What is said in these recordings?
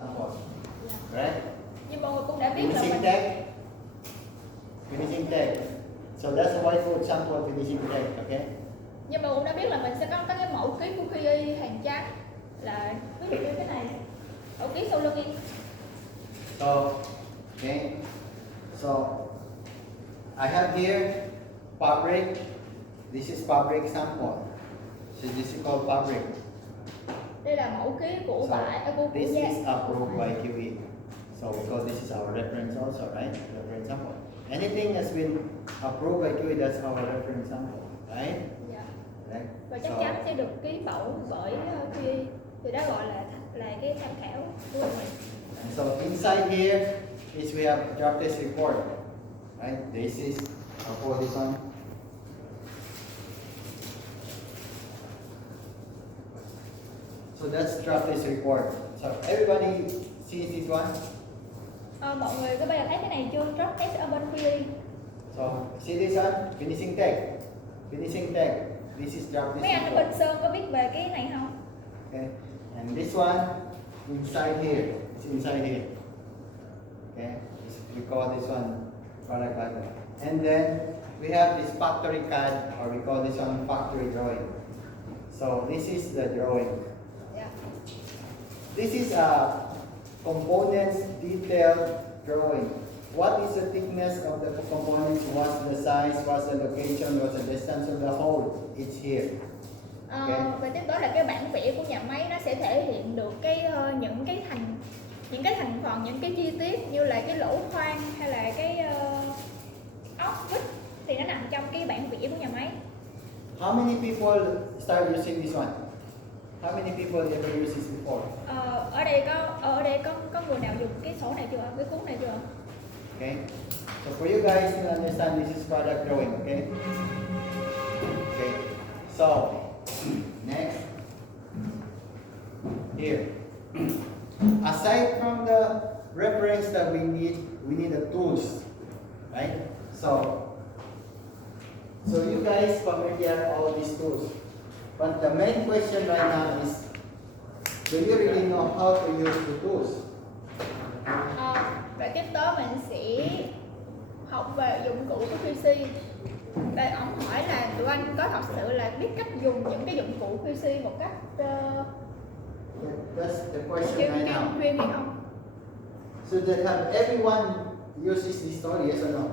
sample, right? Nhưng mọi người cũng đã biết là Finishing mình tag. Finishing tag. So that's a whiteboard sample finishing tag, okay? nhưng mà cũng đã biết là mình sẽ có cái mẫu ký của khi hàng trắng là ví dụ như cái này mẫu ký sau lưng in. So, okay. So I have here fabric. This is fabric sample. So this is called fabric. Đây là mẫu ký của So vải của this da. is approved by QE. So because this is our reference also, right? Reference sample. Anything that's been approved by QE, that's our reference sample, right? Dạ. Right. Và chắc chắn sẽ được ký mẫu bởi QE, thì đó gọi là cái tham khảo của mình. And so inside here is we have draft test report, right? This is for this one. So that's draft test report. So everybody sees this one. Mọi người có bao giờ thấy cái này chưa? Drop test ở bên QE. So see this one, finishing tag, finishing tag. This is draft test Mấy anh ở report. bên Sơn có biết về cái này không? Okay, and this one inside here. It's inside here. Okay, we call this one product item. And then we have this factory CAD, or we call this one factory drawing. So this is the drawing. Dạ. This is a components detailed drawing. What is the thickness of the components? What's the size? What's the location? What's the distance of the hole? It's here. Và tiếp tới là cái bản vẽ của nhà máy, nó sẽ thể hiện được những cái thành phần, những cái chi tiết như là cái lỗ khoan hay là cái ốc vít, thì nó nằm trong cái bản vẽ của nhà máy. How many people start using this one? How many people ever used this before? Ở đây có người nào dùng cái sổ này chưa? Cái cuốn này chưa? Okay. So for you guys to understand, this is product drawing. Okay. Okay. So next here. Aside from the reference that we need the tools, right? So you guys familiar all these tools, but the main question right now is, do you really know how to use the tools? Và tiếp tới mình sẽ học về dụng cụ của QC. Và ông hỏi là tụi anh có thật sự là biết cách dùng những cái dụng cụ QC một cách That's the question right now. chuyên hay không? So that have everyone uses this tool, yes or no?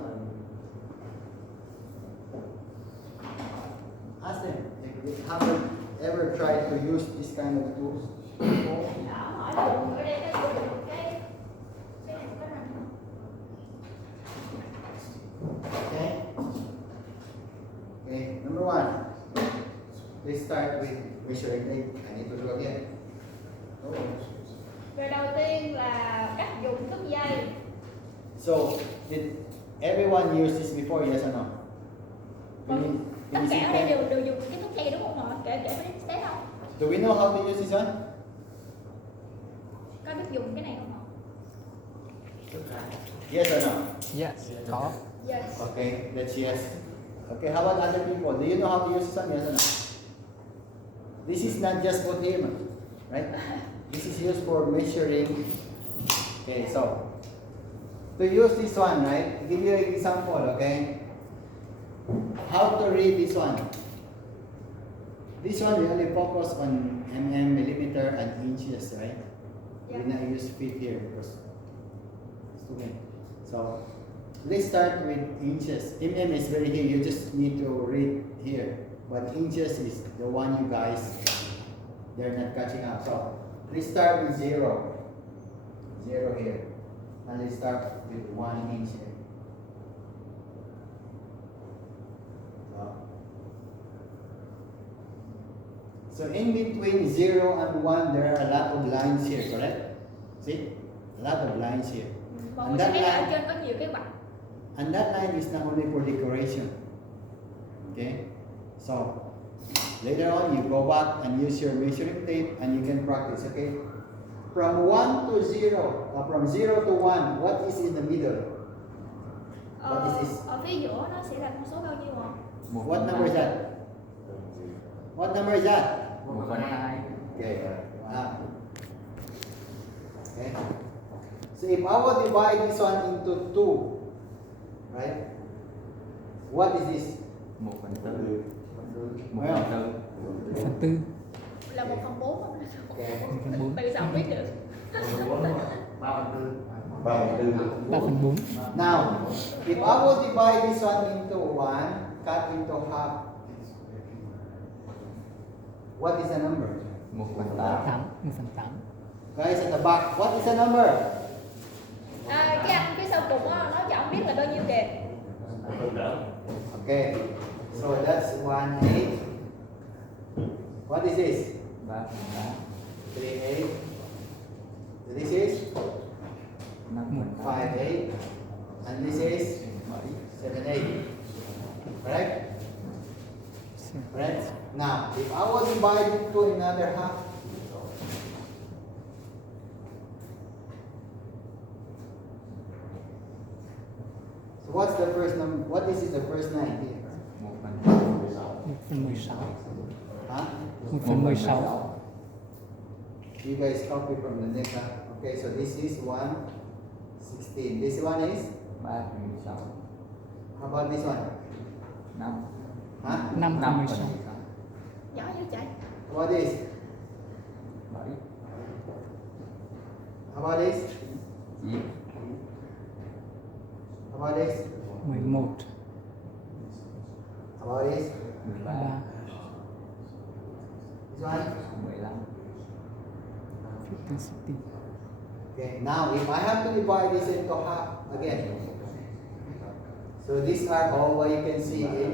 Ask them if they haven't ever tried to use this kind of tools. Hỏi là ở đây có sử dụng cái này có nằm không? Okay. Okay. Number one. Let's start with measuring tape. I need to do again. Oh. Về đầu tiên là cách dùng thước dây. So did everyone use this before? Yes or no? Tất cả ở đây đều dùng cái thước dây đúng không ạ? Kể với test không? Do we know how to use this one? Có biết dùng cái này không ạ? Yes or no? Yes, có. Yes. Okay, that's yes. Okay, how about other people? Do you know how to use this one? Yes or no? This is not just for him, right? This is used for measuring. Okay, so to use this one, right? I'll give you an example, okay? How to read this one? This one we only focus on mm, millimeter, and inches, right? Yeah. We not use feet here because it's too many. So let's start with inches. Mm is very here. You just need to read here. But inches is the one you guys, they're not catching up. So let's start with 0. 0 here. And let's start with 1 inch here. So in between 0 and 1, there are a lot of lines here, correct? See? A lot of lines here. Mọi người sẽ thấy là ở trên có nhiều cái vạch. And that line is not only for decoration. Okay? So later on you go back and use your measuring tape and you can practice, okay? From 1 to 0, from 0 to 1, what is in the middle? What is this? Ở phía giữa nó sẽ là con số bao nhiêu ạ? What number is that? What number is that? 1/2. Okay. Wow. Okay. So if I will divide this one into 2, right? What is this? 1/4. 1/4. 1/4. Là 1/4 không? Okay. 1/4. Tại sao không biết được? 3/4. Now, if I will divide this one into 1, cut into half, what is the number? 1/8. 1/8. Guys at the back, what is the number? Cái anh phía sau cùng á, nói cho ông biết là bao nhiêu kìa. Okay, so that's 1/8. What is this? 3/8. 3/8. This is 5/8. 5/8. And this is 7/8. Correct? Correct? Now, if I will divide it to another half, so what's the first number? What is the first 9 here? 1/16. Huh? 1/16. You guys copy from the next one. Okay, so this is 1/16. This one is? 3/16. How about this one? 5. Huh? 5/16. Giỏi dữ chạy. How about this? 7. How about this? 9. How about this? 11. How about this? 13. 3. This one? 15. 15, 16. Okay, now if I have to divide this into half again, so these are all what you can see in.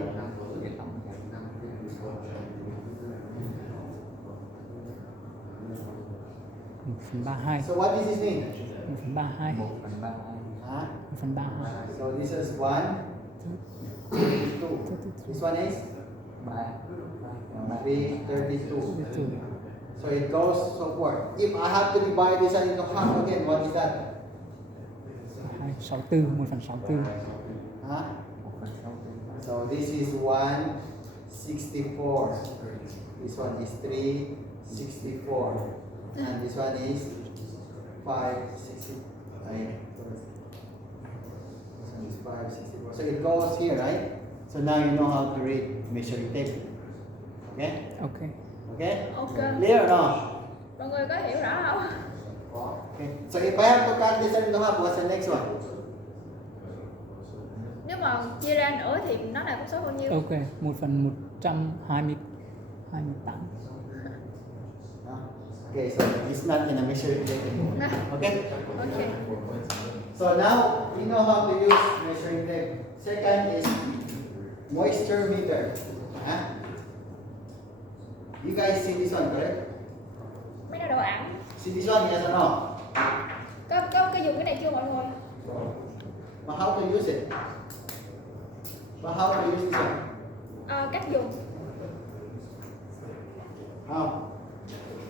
Cái tổng nhập. 1/32. So what does this mean? 1/32. 1/32. Huh? 1/32. So this is 1, 2. This one is 3. 3, 32. 32. So it goes so forth. If I have to divide this one into half again, what is that? 64. 1/64. Huh? 1/64. So this is 1/64. This one is 3/64. And this one is 5/60. This one is 5/64. So it goes here, right? So now you know how to read measuring tape. Okay? Ok. Okay? Ok. Clear or no? Mọi người có hiểu rõ không? Okay. So if I have to cut this into half, what's the next one? Nếu mà chia ra nữa thì nó là con số bao nhiêu? Ok. 1/128. Okay, so it's not in a measuring tape anymore. Okay? Ok. So now you know how to use measuring tape. Second is moisture meter. Huh? You guys see this one, correct? Mấy cái đồ ẩm. See this one, yes or no? Có dùng cái này chưa mọi người? But how to use it? But how to use this one? Cách dùng. How?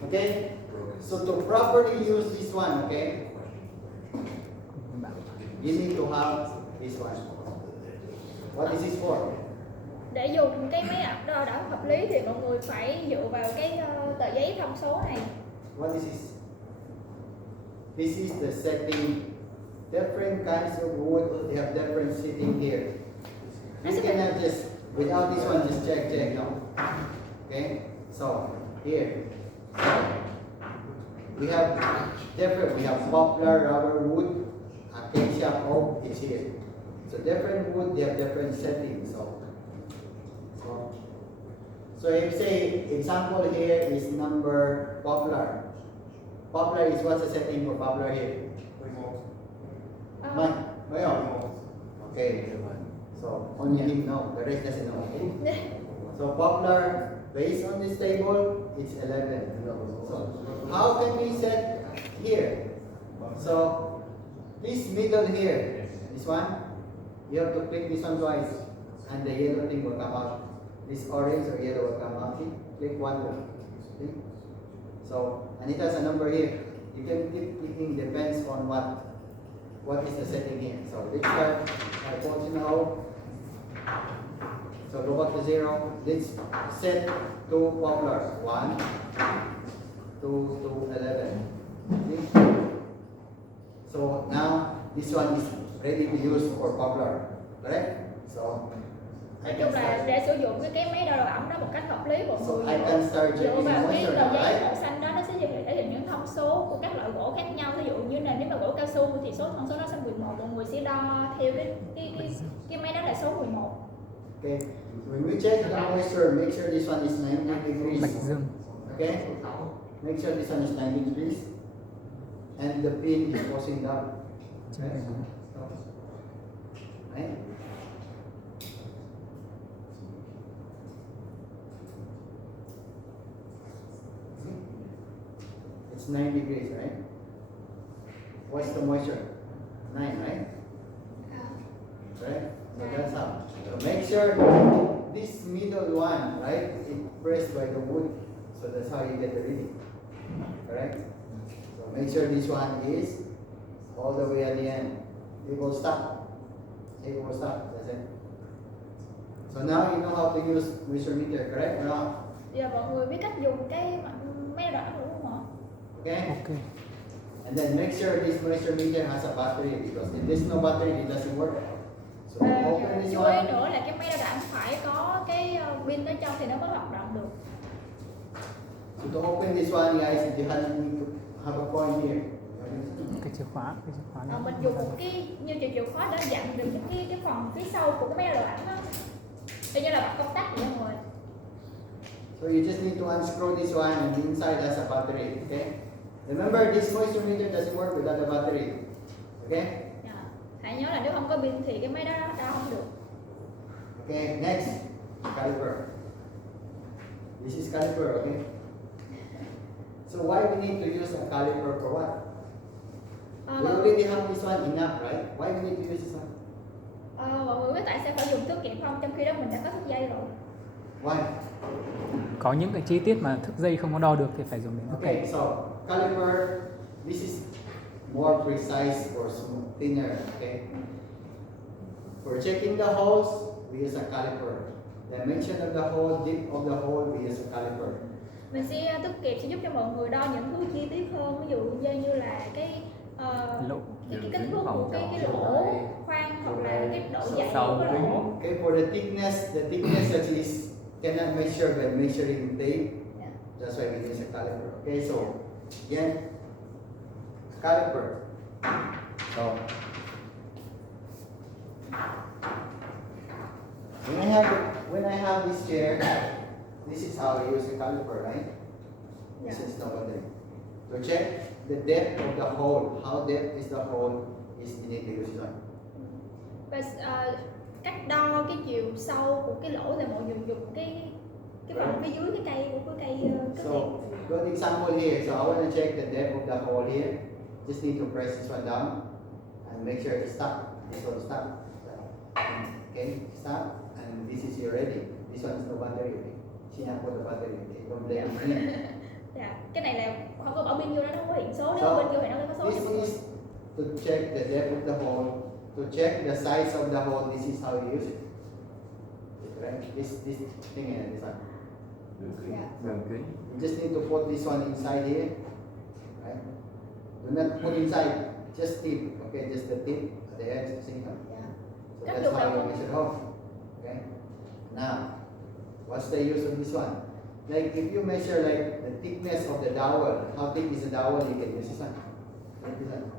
Okay? So to properly use this one, okay? You need to have this one. What is this for? Để dùng cái máy ẩm đo đo hợp lý thì mọi người phải dựa vào cái tờ giấy thông số này. What is this? This is the setting. Different kinds of wood, they have different setting here. You cannot just, without this one, just check, no. Okay? So, here. We have different, we have poplar, rubber wood, acacia, oak is here. So different wood, they have different settings. So if say, example here is number poplar. Poplar is what's the setting for poplar here? Mine? Okay. So only him know, the rest doesn't know. Okay? So poplar, based on this table, it's 11. So how can we set here? So this middle here, this one, you have to click this one twice, and the yellow thing will come out. This orange or yellow will come out. See? Click one more. See? So, and it has a number here. You can keep clicking, depends on what is the setting here. So let's start by putting out. So go back to 0. Let's set to poplar. 1, 2 to 11. See? this one is ready to use for poplar, correct? So Nói chung là để sử dụng cái máy đo độ ẩm đó một cách hợp lý, mọi So người I can start dựa checking vào cái moisture, tờ giấy right? màu xanh đó, nó sẽ thể hiện những thông số của các loại gỗ khác nhau. Ví dụ như là nếu mà gỗ cao su thì thông số nó sẽ 11, mọi người sẽ đo theo cái máy đó là số 11. Okay. When we check the moisture, make sure this one is 90 Bạch degrees. dương. Okay. Make sure this one is 90 degrees, and the pin is facing down. Trên Okay. bề mặt. Right. It's 9 degrees, right? What's the moisture? 9, right? Right? So that's how. So make sure this middle one, right, it pressed by the wood. So that's how you get the reading. Correct? So make sure this one is all the way at the end. It will stop. It will stop. That's it. So now you know how to use measure meter, correct or not? Giờ mọi người biết cách dùng cái máy đo đúng không ạ? Okay? Ok. And then make sure this measure meter has a battery, because if there's no battery, it doesn't work. So open this Chú ý one. nữa là cái máy đo đạm phải có cái pin ở trong thì nó mới hoạt động được. So to open this one, guys, you have a point here. Cái chìa khóa nó. Mình dùng một cái như chìa khóa để dặn được những cái phần phía sau của cái máy đo đạm đó. Đây như là bật công tắc vậy mọi người. So you just need to unscrew this one, and inside has a battery. Okay. Remember, this moisture meter doesn't work without a battery. Okay. Dạ. Hãy nhớ là nếu không có pin thì cái máy đó đo không được. Okay. Next, caliper. This is caliper. Okay. So why we need to use a caliper for what? We already have this one enough, right? Why we need to use this one? Mọi người biết tại sao phải dùng thước nghiệm không? Trong khi đó mình đã có thước dây rồi. Why? Có những cái chi tiết mà thước dây không có đo được thì phải dùng đến thước Okay, kẹp. so caliper, this is more precise or thinner, okay? For checking the holes, we use a caliper. Dimension of the hole, depth of the hole, we use a caliper. Mình sẽ thước kẹp sẽ giúp cho mọi người đo những thứ chi tiết hơn, ví dụ như là cái Lỗ. cái kích thước của cái lỗ khoan hoặc là cái độ dày Sâu của cái lỗ. Okay, for the thickness that is cannot measure by measuring tape. Yeah. That's why we use a caliper. Okay, so again, caliper. So when I have this chair, this is how I use the caliper, right? This is the one thing. To check the depth of the hole, how deep is the hole, is you need to use this one. Và cách đo cái chiều sâu của cái lỗ thì mọi người dùng cái phần phía dưới cái cây của cái cây cất So, điện. good example here. So I want to check the depth of the hole here. Just need to press this one down and make sure it's stop. This one stop. Okay, stop. And this is your ready. This one is no battery. Okay? She not put the battery. Okay, don't let it in. Dạ, cái này là không có bỏ pin vô đó, nó không có hiện số, nếu So, có pin vô thì nó có số. This is to check the depth of the hole. To check the size of the hole, this is how you use it. Right? This thing and this one. Đường kính. You just need to put this one inside here. Right? Do not put inside, just tip. Okay, just the tip at the edge. See? Dạ. So Cắt that's được how đâu you không? measure off. Okay. Now, what's the use of this one? Like if you measure like the thickness of the dowel, how thick is the dowel? You can use this one. Like this one.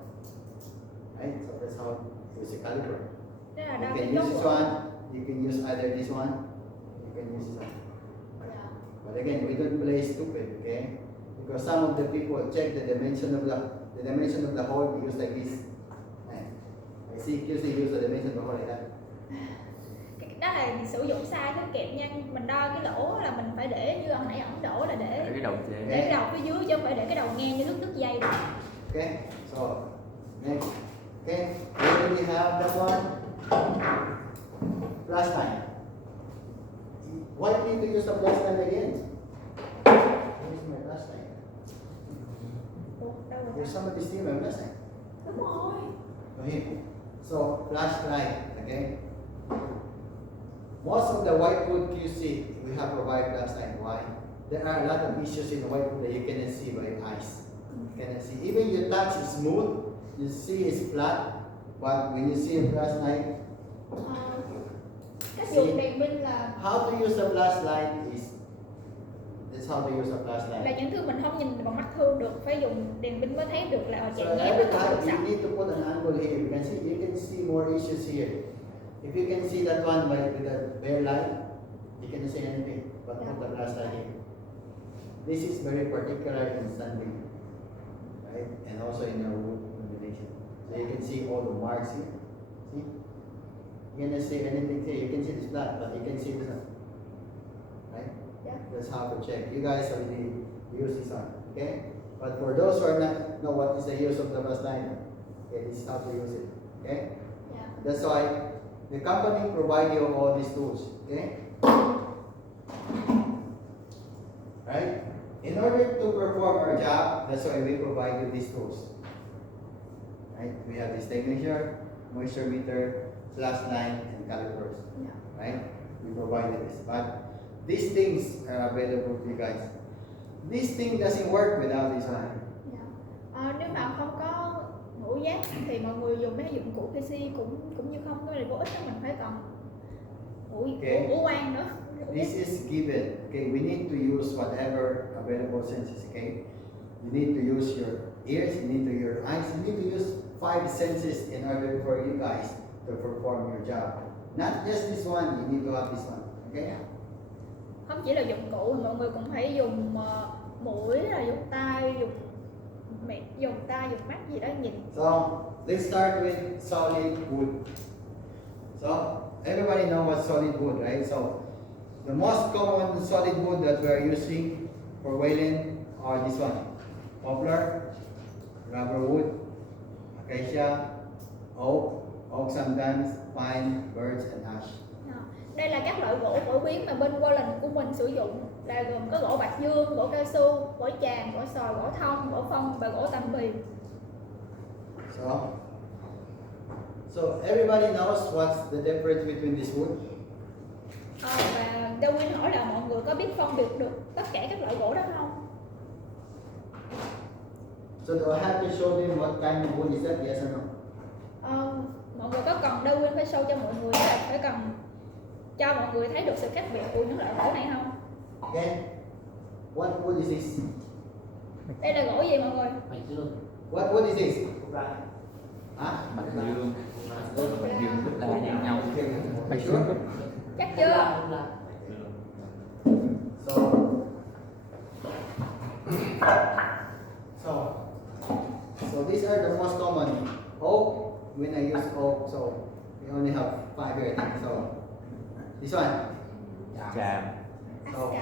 Right? So that's how you use a caliper. Đây là You đo can cái use chốt this của- one. You can use either this one. You can use this one. Dạ. But again, we don't play stupid, okay? Because some of the people check the dimension of the hole. We use like this. I see QC use the dimension of the hole like that. Đó là sử dụng sai thước kẹp nha. Mình đo cái lỗ là mình phải để như hồi nãy ổng đổ là Để để cái đầu trên. cái đầu phía dưới chứ không phải để cái đầu ngang như đứt dây được. Okay. So next, okay, we already have that one. Last time. Why do you need to use the last time again? Where's my last time? Ủa, đâu rồi There's ta? somebody steal my last time. Đúng rồi. Okay. So flashlight, okay. Most of the whitewood QC we have provided last time. Why? There are a lot of issues in whitewood that you cannot see by eyes. You cannot see. Even you touch it smooth, you see it's flat, But when you see a flashlight, Cách dùng đèn pin là how to use a flashlight is that's how to use a flashlight. những thứ mình không nhìn bằng mắt thường được, phải dùng đèn pin mới thấy được là ở So chạm nhé every nó không được time sạch. you need to put an angle here. You can see more issues here. If you can see that one with a bare light, you cannot see anything. But put the flashlight here. This is very particular in standing, right? And also in your wood combination. So you can see all the marks here. See? You cannot see anything here. You can see this flat, but you can see this one. Right? Yeah. That's how to check. You guys already use this one, okay? But for those who are not know what is the use of the flashlight, okay, this is how to use it, okay? Yeah. That's why the company provide you all these tools, okay? Right? In order to perform our job, that's why we provide you these tools. Right? We have this technician, moisture meter, flashlight, and calipers. Yeah. Right? We provided this. But these things are available to you guys. This thing doesn't work without this one. Nếu mà không có ngũ giác thì mọi người dùng mấy dụng cụ PC cũng như không, cái này vô ích đó, mình phải cần ngũ quan nữa. This is given. Okay, we need to use whatever available senses. Okay, you need to use your ears, you need to use your eyes, you need to use 5 senses in order for you guys to perform your job. Not just this one. You need to have this one. Okay. Không chỉ là dụng cụ, mọi người cũng phải dùng mũi, là dùng tai, dùng miệng, dùng tai, dùng mắt gì đó nhìn. So let's start with solid wood. So everybody know what solid wood, right? So the most common solid wood that we are using for whaling are this one: poplar, rubber wood, acacia, oak sometimes, pine, birch, and ash. Đây là các loại gỗ phổ biến mà bên Wallen của mình sử dụng, là gồm có gỗ bạch dương, gỗ cao su, gỗ tràm, gỗ sồi, gỗ thông, gỗ phong và gỗ tằm bì. So everybody knows what's the difference between this wood. Và Darwin hỏi là mọi người có biết phân biệt được tất cả các loại gỗ đó không? So do I have to show them what kind of wood is that? Yes or no? Mọi người có cần Darwin phải show cho mọi người, là phải cần cho mọi người thấy được sự khác biệt của những loại gỗ này không? Okay. What wood is this? Đây là gỗ gì mọi người? What wood is this? Huh? Bạch dương vứt đá với nhau. Bạch dương vứt. Chắc chưa? So these are the most common. Oak, when I use oak, so we only have 5 here, I think. So this one. Tràm. So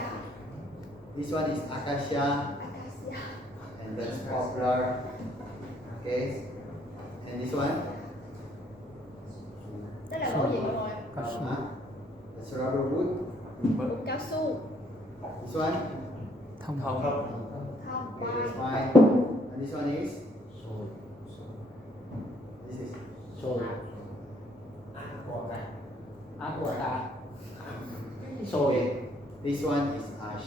this one is acacia, and that's poplar. Okay. And this one? Đó là gỗ gì mọi người? Cao su. That's rubber wood. Gỗ cao su. This one? Thông. Không. Okay, that's fine. And this one is? This is? Okay. This one is ash.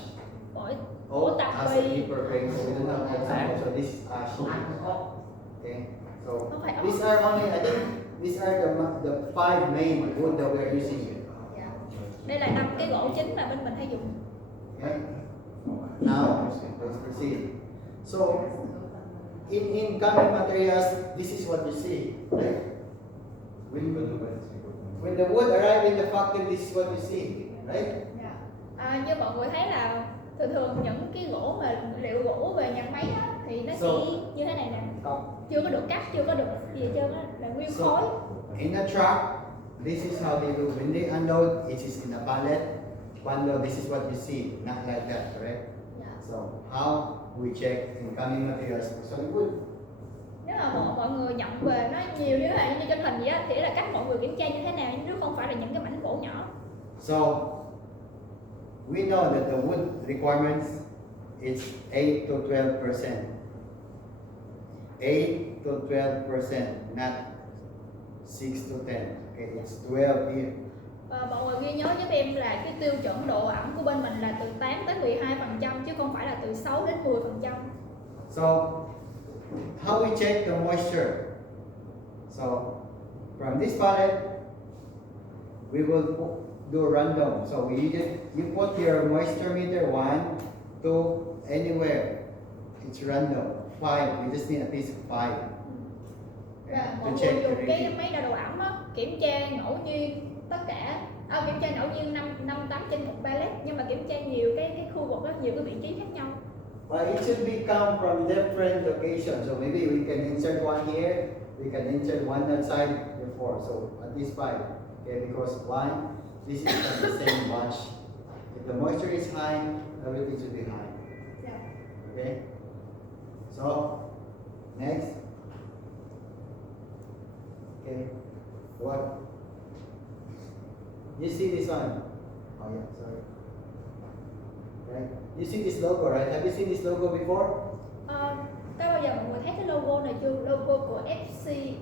Gỗ Oak tằm has a bì. deeper grain, so we don't have oak sample, so this is ash. Okay. So Không phải these are only, I think, these are the 5 main wood that we are using here. Đây là 5 cái gỗ chính mà bên mình hay dùng. Okay. Now let's proceed. So in coming materials, this is what you see, right? When the wood arrive in the factory, this is what you see, right? Như mọi người thấy là thường những cái gỗ mà liệu gỗ về nhà máy á, thì nó sẽ như thế này nè, chưa có được cắt, chưa có được gì hết trơn á, là nguyên khối. In a truck, this is how they do. When they unload, it is in a pallet bundle. This is what you see, not like that, correct? So how we check incoming materials for solid wood? Nếu mà mọi người nhận về nó nhiều như thế này, như trên hình vậy á, thì là cách mọi người kiểm tra như thế nào, chứ không phải là những cái mảnh gỗ nhỏ. So we know that the wood requirements is 8 to 12%. 8 to 12%, not 6 to 10. Okay, it's 12 here. Mọi người ghi nhớ giúp em là cái tiêu chuẩn độ ẩm của bên mình là từ 8 tới 12%, chứ không phải là từ 6 đến 10%. So how we check the moisture? So from this palette, we will do random. So you put your moisture meter 1, 2, anywhere. It's random. 5, we just need at least 5. Và mọi To người check the dùng cái reading. máy đo độ ẩm á, kiểm tra ngẫu nhiên tất cả, kiểm tra ngẫu nhiên 58 trên một palette, nhưng mà kiểm tra nhiều cái khu vực á, nhiều cái vị trí khác nhau. But it should be come from different locations. So maybe we can insert one here, we can insert one outside, therefore. So at least 5. Okay, because 1, this is from the same bunch. If the moisture is high, everything should be high. Yeah. Okay? So, next. Okay, what? You see this one? Oh yeah, sorry. Right? You see this logo, right? Have you seen this logo before? Có bao giờ mọi người thấy cái logo này chưa? Logo của FSC.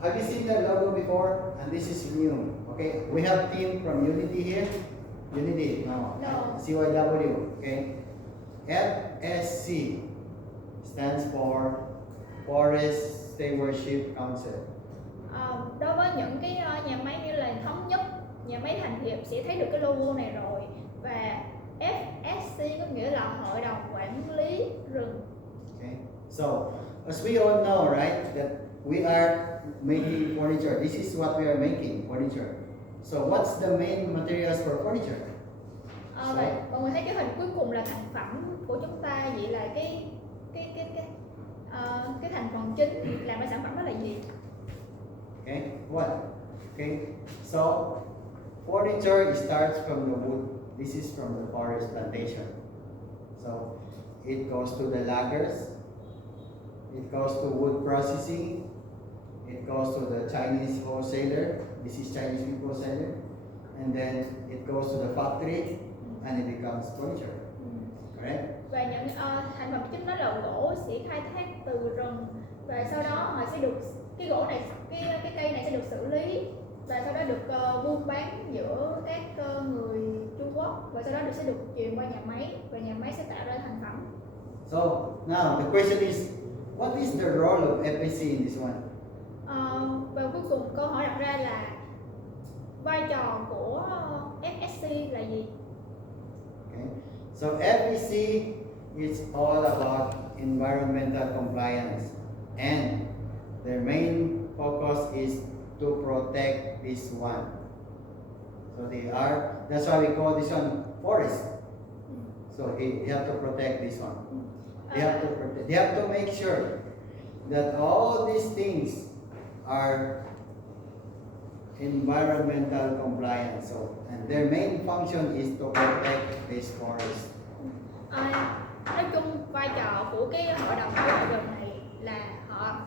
Have you seen that logo before? And this is new. Okay, we have team from Unity here. Unity, no. No. CYW. Okay. FSC stands for Forest Stewardship Council. Đối với những cái nhà máy như là Thống Nhất, nhà máy Thành Hiệp sẽ thấy được cái logo này rồi. Và FSC có nghĩa là Hội đồng Quản lý rừng. Okay. So, as we all know, right, that we are making furniture. This is what we are making, furniture. So, what's the main materials for furniture? Vậy mọi người thấy cái hình cuối cùng là thành phẩm của chúng ta, vậy là cái thành phần chính làm ra sản phẩm đó là gì? Okay, what? Okay, so furniture it starts from the wood. This is from the forest plantation. So it goes to the loggers, it goes to wood processing, it goes to the Chinese wholesaler. This is Chinese food wholesaler, and then it goes to the factory, and it becomes furniture. Correct? Và những thành phẩm chính đó là gỗ sẽ khai thác từ rừng, và sau đó họ sẽ được cái gỗ này, cái cây này sẽ được xử lý và sau đó được buôn bán giữa các người Trung Quốc, và sau đó sẽ được chuyển qua nhà máy và nhà máy sẽ tạo ra thành phẩm. So now the question is, what is the role of FSC in this one? Và cuối cùng câu hỏi đặt ra là vai trò của FSC là gì? Okay. So FEC is all about environmental compliance, and their main focus is to protect this one. So that's why we call this one forest. So you have to protect this one. They have to make sure that all these things are environmental compliance. So, and their main function is to protect this forest. Nói chung vai trò của cái hội đồng bảo vệ rừng này là họ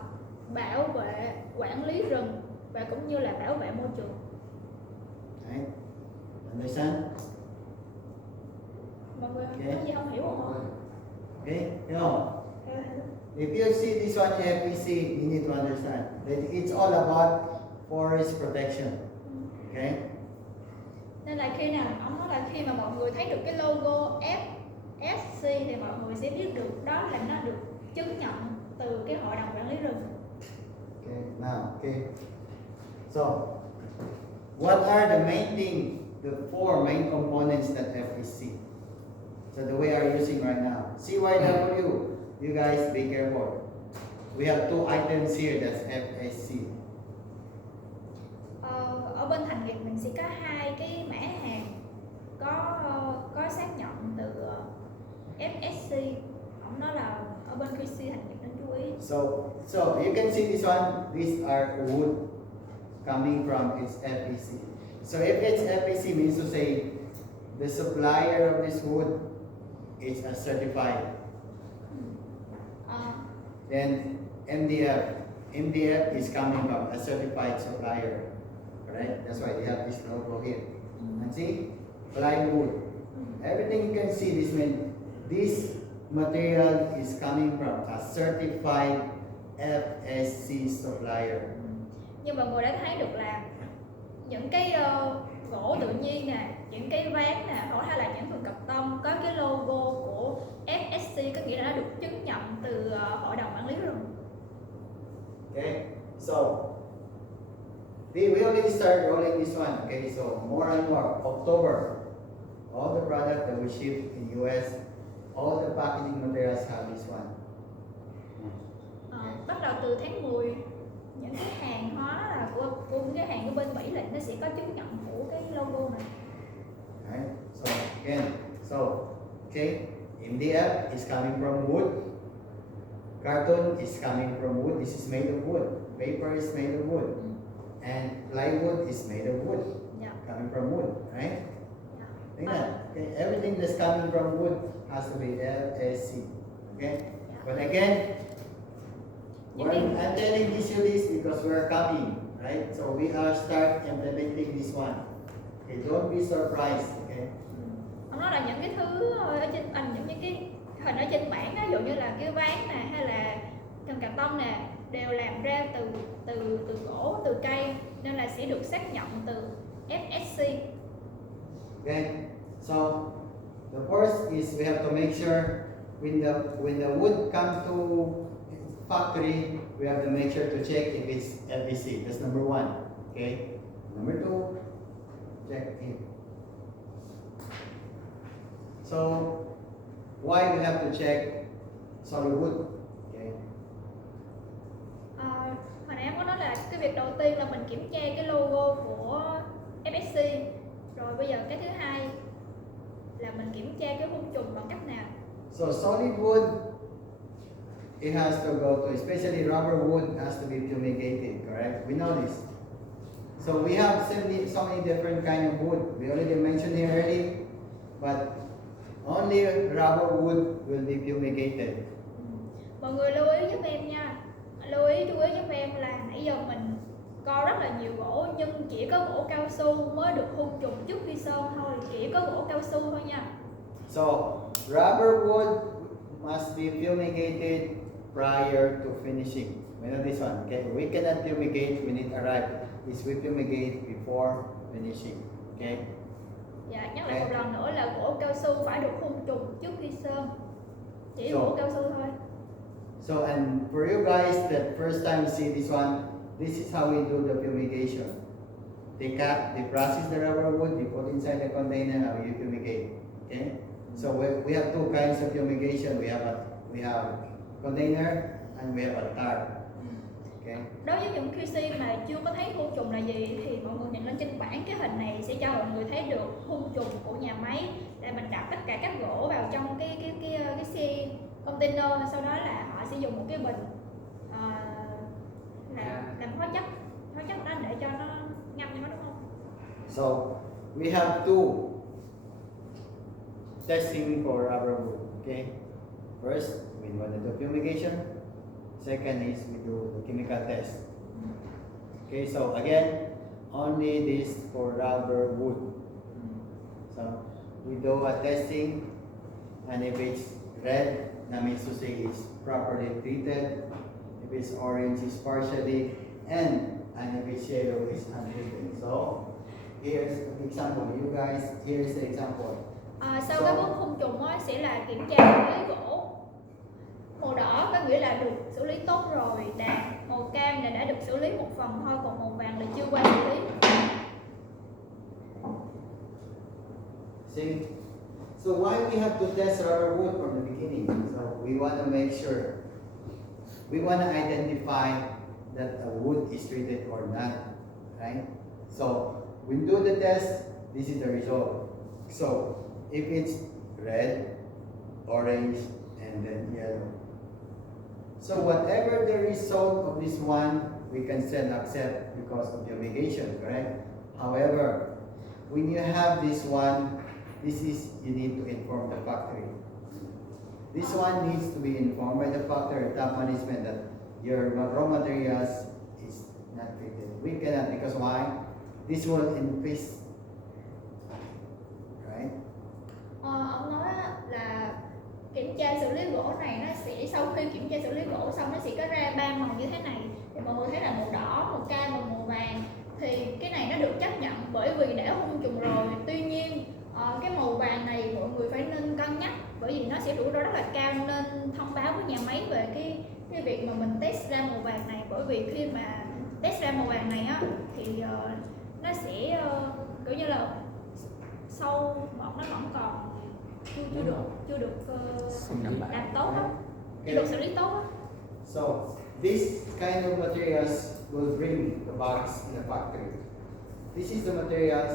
bảo vệ, quản lý rừng và cũng như là bảo vệ môi trường. Right? Understand? Mọi người có gì không hiểu không? Okay? No. If you see this one FEC, you need to understand that it's all about forest protection. Okay? Nên là khi nào ông nói là khi mà mọi người thấy được cái logo FSC thì mọi người sẽ biết được đó là nó được chứng nhận từ cái hội đồng quản lý rừng. Okay, now, okay. So, what are the main thing, the 4 main components that FSC? So the way are using right now. CYW, you guys be careful. We have 2 items here, that's FSC. Ở bên Thành Nghiệp mình sẽ có 2 cái mã hàng có xác nhận từ FSC. Ông nói là ở bên QC Thành Nghiệp nên chú ý. So you can see this one, these are wood coming from its FEC. So if it's FEC means to say the supplier of this wood is a certified. Then MDF is coming from a certified supplier. Right? That's why they have this logo here. And see, plywood. Everything you can see, this material is coming from a certified FSC supplier. Như mọi người đã thấy được là những cái gỗ tự nhiên nè, những cái ván nè, hoặc hay là những phần cọc tông có cái logo của FSC, có nghĩa là nó được chứng nhận từ hội đồng quản lý rừng. Okay, so We already started rolling this one. Okay, so more and more. October, all the product that we ship in US, all the packaging materials have this one. Bắt đầu từ tháng 10 những cái hàng hóa là của cái hàng của bên Mỹ là nó sẽ có chứng nhận của cái logo này. Right? So again, okay, MDF is coming from wood. Carton is coming from wood. This is made of wood. Paper is made of wood. And plywood is made of wood. Yeah. Coming from wood, right? Yeah. Like that. Okay, everything that's coming from wood has to be LSC. Okay? Yeah. But again, You mean- I'm telling you this because we're coming, right? So we are start implementing this one. Okay, don't be surprised, okay? Ông nói là những cái thứ ở trên những cái hình ở trên bảng á, ví dụ như là cái ván nè hay là thùng cà tông nè đều làm ra từ gỗ, từ cây nên là sẽ được xác nhận từ FSC. Okay. So the first is we have to make sure when the wood comes to factory, we have to make sure to check if it's FBC. That's number one. Okay. Number two, check it. So why we have to check solid wood? Okay. Hồi nãy em có nói là cái việc đầu tiên là mình kiểm tra cái logo của FSC, rồi bây giờ cái thứ hai là mình kiểm tra cái khung trùng bằng cách nào? So solid wood, it has to go to, especially rubber wood has to be fumigated, correct? We know this. So we have so many different kind of wood. We already mentioned here early, but only rubber wood will be fumigated. Mọi người lưu ý giúp em nha, chú ý giúp em là nãy giờ mình co rất là nhiều gỗ nhưng chỉ có gỗ cao su mới được hun trùng trước khi sơn thôi, chỉ có gỗ cao su thôi nha. So rubber wood must be fumigated prior to finishing. We know this one, okay? We cannot fumigate when it arrives. Is we fumigate before finishing, okay? Dạ, nhắc lại một lần nữa là gỗ cao su phải được hun trùng trước khi sơn, chỉ gỗ cao su thôi. So, and for you guys that first time see this one, this is how we do the fumigation. They process the rubber wood, you put inside the container, how you fumigate. Okay? So we have two kinds of fumigation. We have container and we have a tar. Okay? Đối với những QC mà chưa có thấy hun trùng là gì thì mọi người nhìn lên trên bảng cái hình này sẽ cho mọi người thấy được hun trùng của nhà máy để mình đặt tất cả các gỗ vào trong cái xe container, sau đó là họ sẽ dùng một cái bình làm hóa chất đó để cho nó ngâm cho nó, đúng không? So we have two testing for rubber wood. Okay? First, we want to do fumigation. Second is we do the chemical test. Okay, so again, only this for rubber wood. So we do a testing, and if it's red, that means to say it's properly treated. If it's orange, it's partially, and if it's yellow, it's untreated. So here's an example. You guys, here's the example. Sau cái bước hun trùng sẽ là kiểm tra xử lý gỗ. Màu đỏ có nghĩa là được xử lý tốt rồi, màu cam là đã được xử lý một phần thôi, còn màu vàng là chưa qua xử lý. See? So why we have to test rubber wood from the beginning? So we want to make sure, we want to identify that a wood is treated or not, right? So when do the test, this is the result. So if it's red, orange, and then yellow. So whatever the result of this one, we can still accept because of fumigation, correct? However, when you have this one, you need to inform the factory. This one needs to be informed by the factory top management that your raw materials is not treated. We cannot, because why? This will increase, right? Ông nói là kiểm tra xử lý gỗ này nó sẽ, sau khi kiểm tra xử lý gỗ xong nó sẽ có ra 3 màu như thế này, thì mọi người thấy là màu đỏ, màu cam và màu vàng, thì cái này nó được chấp nhận bởi vì đã hun trùng rồi. Tuy nhiên cái màu vàng này mọi người phải nên cân nhắc bởi vì nó sẽ rủi ro rất là cao, nên thông báo với nhà máy về cái việc mà mình test ra màu vàng này, bởi vì khi mà test ra màu vàng này á thì nó sẽ kiểu như là sâu bọt nó vẫn còn chưa được làm tốt á, chưa được xử lý tốt á. So this kind of materials will bring the bugs in the factory. This is the materials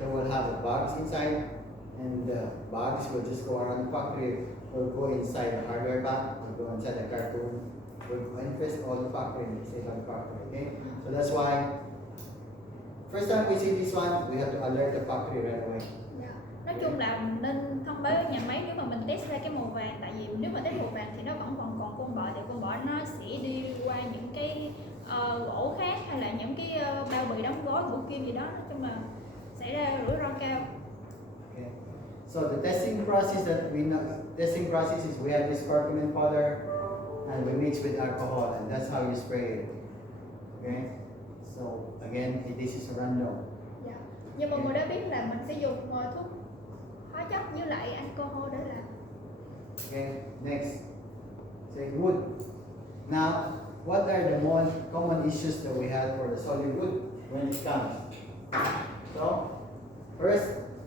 that will have the bugs inside, and the bugs will just go around the factory, will go inside the hardware bag, will go inside the cartoon, will infest all the factory and save the factory. Okay, so that's why first time we see this one, we have to alert the factory right away. Nói chung là nên thông báo với nhà máy nếu mà mình test ra cái màu vàng, tại vì nếu mà test màu vàng thì nó vẫn còn con bọ, thì con bọ nó sẽ đi qua những cái gỗ khác hay là những cái bao bì đóng gói gỗ kim gì đó, nói chung là xảy ra rủi ro cao. Okay. So the testing process is we have this curcumin powder and we mix with alcohol, and that's how you spray it. Okay. So again, this is random. Dạ. Nhưng mọi người đã biết là mình sẽ dùng thuốc hóa chất với lại alcohol để làm. Okay. Next, say wood. Now, what are the most common issues that we have for the solid wood when it comes? So first,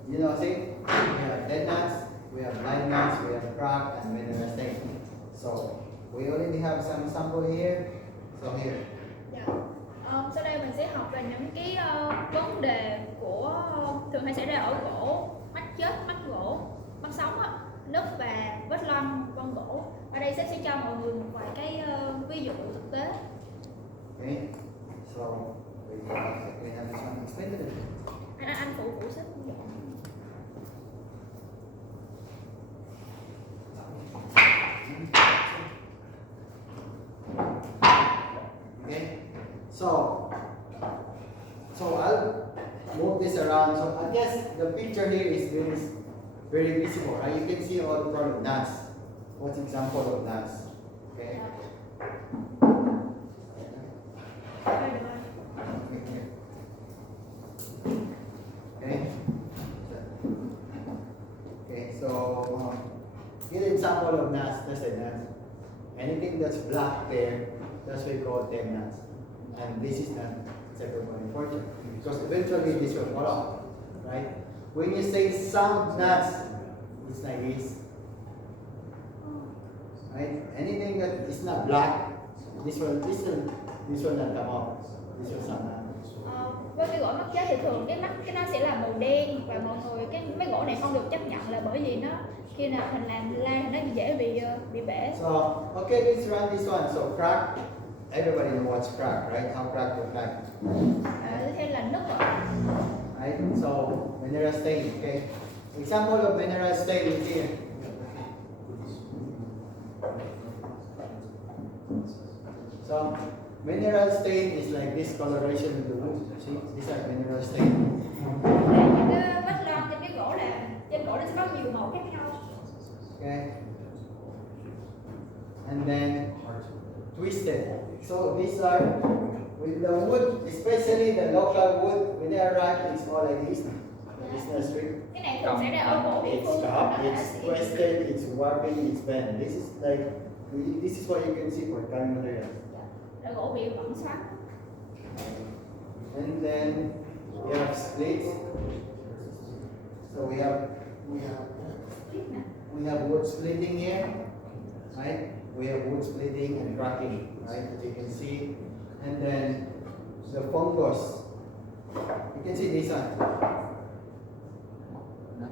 see, we have dead nuts, we have blind nuts, we have crack, and mineral stain. So we already have some sample here. So here. Dạ. Sau đây mình sẽ học về những cái vấn đề của thường hay xảy ra ở gỗ, mắt chết, mắt gỗ, mắt sống á, nứt và vết loang vân gỗ. Ở đây sẽ cho mọi người một vài cái ví dụ thực tế. Okay. So we have this one explain to them. Anh phụ xếp. Okay. So I'll move this around. So I guess the picture here is very visible, right? You can see all the product nuts. What's example of nuts? Okay. Okay. Okay. So give an example of nuts. Let's say nuts. Anything that's black there, that's what we call dead nuts. And this is not very important because eventually this will fall off, right? When you say some nuts, it's like this, right? Anything that is not black, this will not come off. This will not. Với cái gỗ mắt chết thì thường cái nó sẽ là màu đen, và mọi người mấy gỗ này không được chấp nhận là bởi vì nó khi nào mình làm la thì nó dễ bị bể. So okay, let's run this one. So crack. Everybody knows what's crack, right? How crack will crack. Tiếp theo là nứt. Right. So mineral stain. Okay. Example of mineral stain is here. So mineral stain is like this coloration of the wood. See, these are mineral stain. Những cái vết loang trên cái gỗ là trên gỗ nó sẽ có nhiều màu khác nhau. Okay. And then twisted. So these are with the wood, especially the local wood. When they arrive, it's all like this. It's not straight. Cái này thường xảy ra ở gỗ địa It's phương. scuffed, it's twisted, it's warping, it's bent. This is what you can see for cutting material. Là gỗ bị vặn xoắn. And then we have splits. So we have wood splitting here, right? We have wood splitting and cracking, right? As you can see. And then the fungus. You can see this one.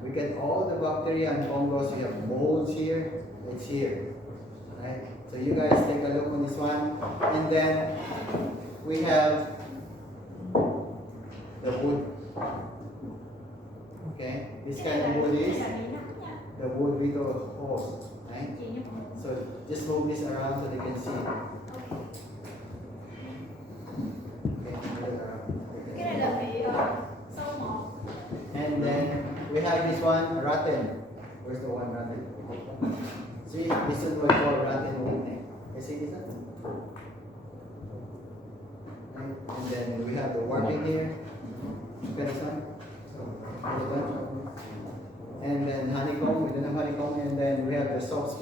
We get all the bacteria and fungus. We have molds here. It's here, right? So you guys take a look on this one. And then we have the wood. Okay, this kind of wood is the wood with the holes, right? So just move this around so they can see. Okay, move it around. Cái này là bị sâu mọt. And then we have this one, rotten. Where's the one rotten? See, this is what we call rotten wood. You see this one? Right? And then we have the warping here. Look at this one. And then honeycomb, we don't have honeycomb, and then we have the soap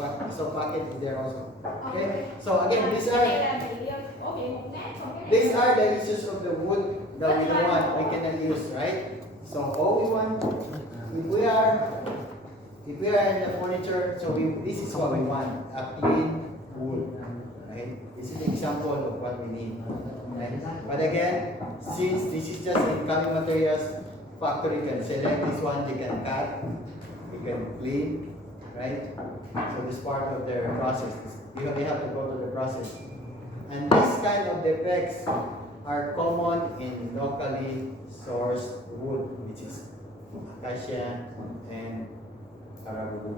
bucket there also. Okay? So again, these Cái này are là bị ổ bị mục nát. these are the issues of the wood that we don't want, we cannot use, right? So all we want, if we are in the furniture, so this is what we want, a clean wood, right? This is an example of what we need. Right? But again, since this is just incoming materials, factory can select this one, they can cut, they can clean, right? So this part of their process. You have to go to the process. And this kind of defects are common in locally sourced wood, which is acacia and Arago wood.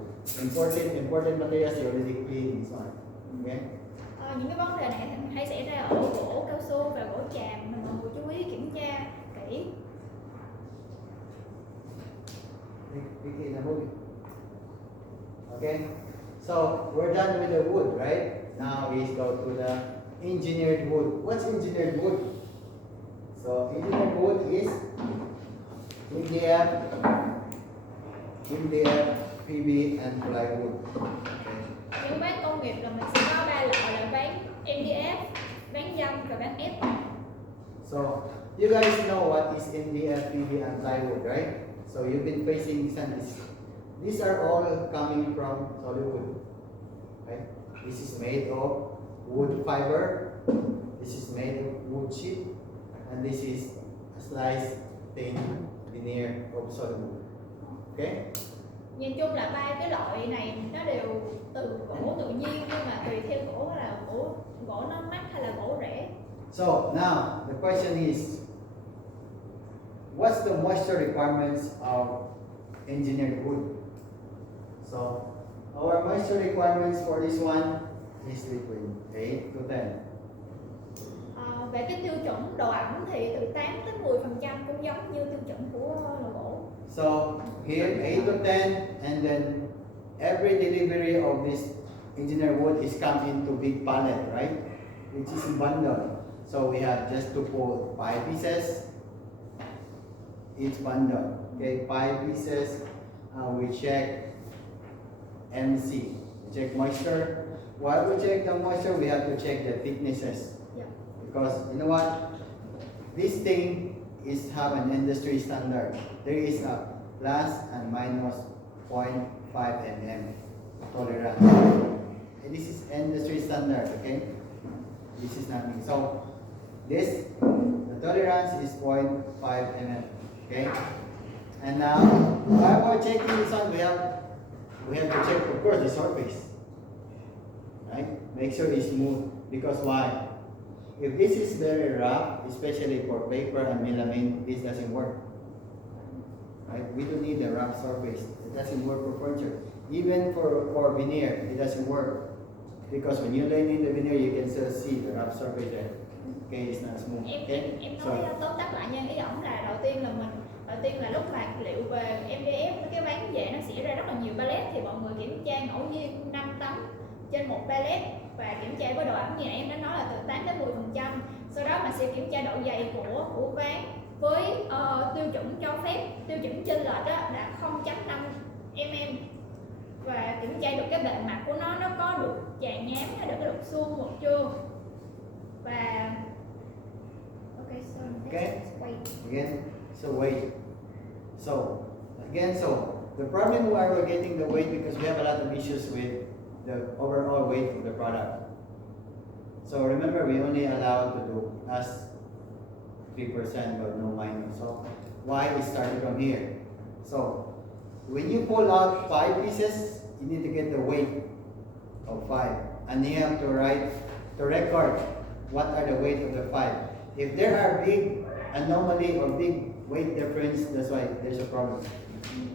Imported materials you already clean this one. Okay? Những cái vấn đề này hay xảy ra ở gỗ cao su và gỗ tràm, mình mọi người chú ý kiểm tra kỹ. Okay, so we're done with the wood, right? Now we go to the engineered wood. What's engineered wood? So engineered wood is MDF, PB, and plywood. Okay. Những ván công nghiệp là mình sẽ có 3 loại là ván MDF, ván dăm và ván ép. So you guys know what is MDF, PB, and plywood, right? So you've been facing this. These are all coming from solid wood, right? This is made of wood fiber. This is made of wood chip, and this is a sliced thin veneer of solid wood. Okay? Nhìn chung là 3 cái loại này nó đều từ gỗ tự nhiên, nhưng mà tùy theo gỗ là gỗ nó mắc hay là gỗ rẻ. So now the question is, what's the moisture requirements of engineered wood? So our moisture requirements for this one is between 8 to 10. Về cái tiêu chuẩn độ ẩm thì từ 8 đến 10% cũng giống như tiêu chuẩn của lò gỗ. So here 8 to 10, and then every delivery of this engineered wood is come into big pallet, right? Which is bundle. So we have just to pull 5 pieces each bundle. Okay, 5 pieces. We check MC. We check moisture. While we check the moisture, we have to check the thicknesses. Yeah. Because you know what? This thing is have an industry standard. There is a plus and minus 0.5 mm tolerance. And this is industry standard, okay? This is nothing. So this, the tolerance is 0.5 mm, okay? And now, while we're checking this one, we have to check, of course, the surface, right? Make sure it's smooth. Because why? If this is very rough, especially for paper and melamine, this doesn't work. Right? We don't need a rough surface. It doesn't work for furniture. Even for veneer, it doesn't work. Because when you lay in the veneer, you can still see the rough surface there. Okay, it's not smooth. Okay? Em nói tóm tắt lại nha, ý ổng là đầu tiên là lúc mà liệu về MDF cái ván về nó sẽ ra rất là nhiều pallet, thì mọi người kiểm tra ngẫu nhiên 5 tấm trên một pallet và kiểm tra với độ ẩm như nãy em đã nói là từ 8 đến 10%. Sau đó mình sẽ kiểm tra độ dày của ván với tiêu chuẩn cho phép, tiêu chuẩn chênh lệch là 0.5 mm, và kiểm tra được cái bề mặt của nó có được chà nhám hay được cái độ suông một chưa. Và Okay. Again, so weight. So again, so the problem why we're getting the weight, because we have a lot of issues with the overall weight of the product. So remember, we only allowed to do plus 3%, but no minus. So why it started from here? So when you pull out 5 pieces, you need to get the weight of 5, and you have to write to record what are the weight of the 5. If there are big anomaly or big weight difference, that's why there's a problem.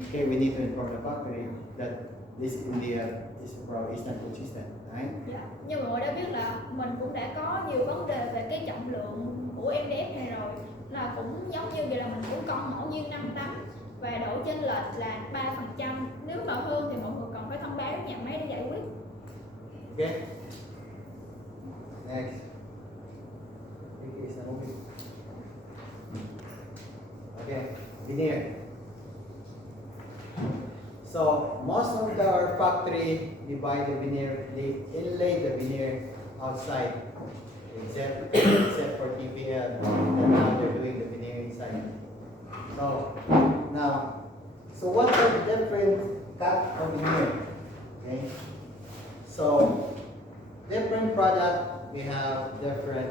Okay, we need to inform the factory that this India is not consistent, right? Dạ. Như mọi người đã biết là mình cũng đã có nhiều vấn đề về cái trọng lượng của MDF này rồi, là cũng giống như vậy, là mình cũng con ngẫu nhiên 5 tấm và độ chênh lệch là 3%. Nếu mà hơn thì mọi người còn phải thông báo đến nhà máy để giải quyết. Okay. Next. Okay, veneer. So most of our factory, they buy the veneer, they inlay the veneer outside, except for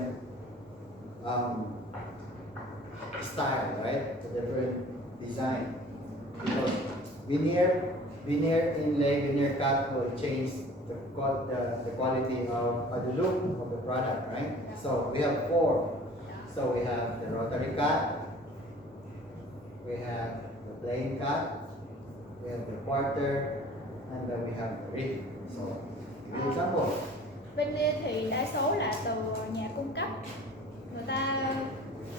different style, right? A different design. Because veneer inlay, veneer cut will change the quality of the look of the product, right? So we have 4. So we have the rotary cut, we have the plain cut, we have the quarter, and then we have the reef. So, give you example. Veneer thì đa số là từ nhà cung cấp, người ta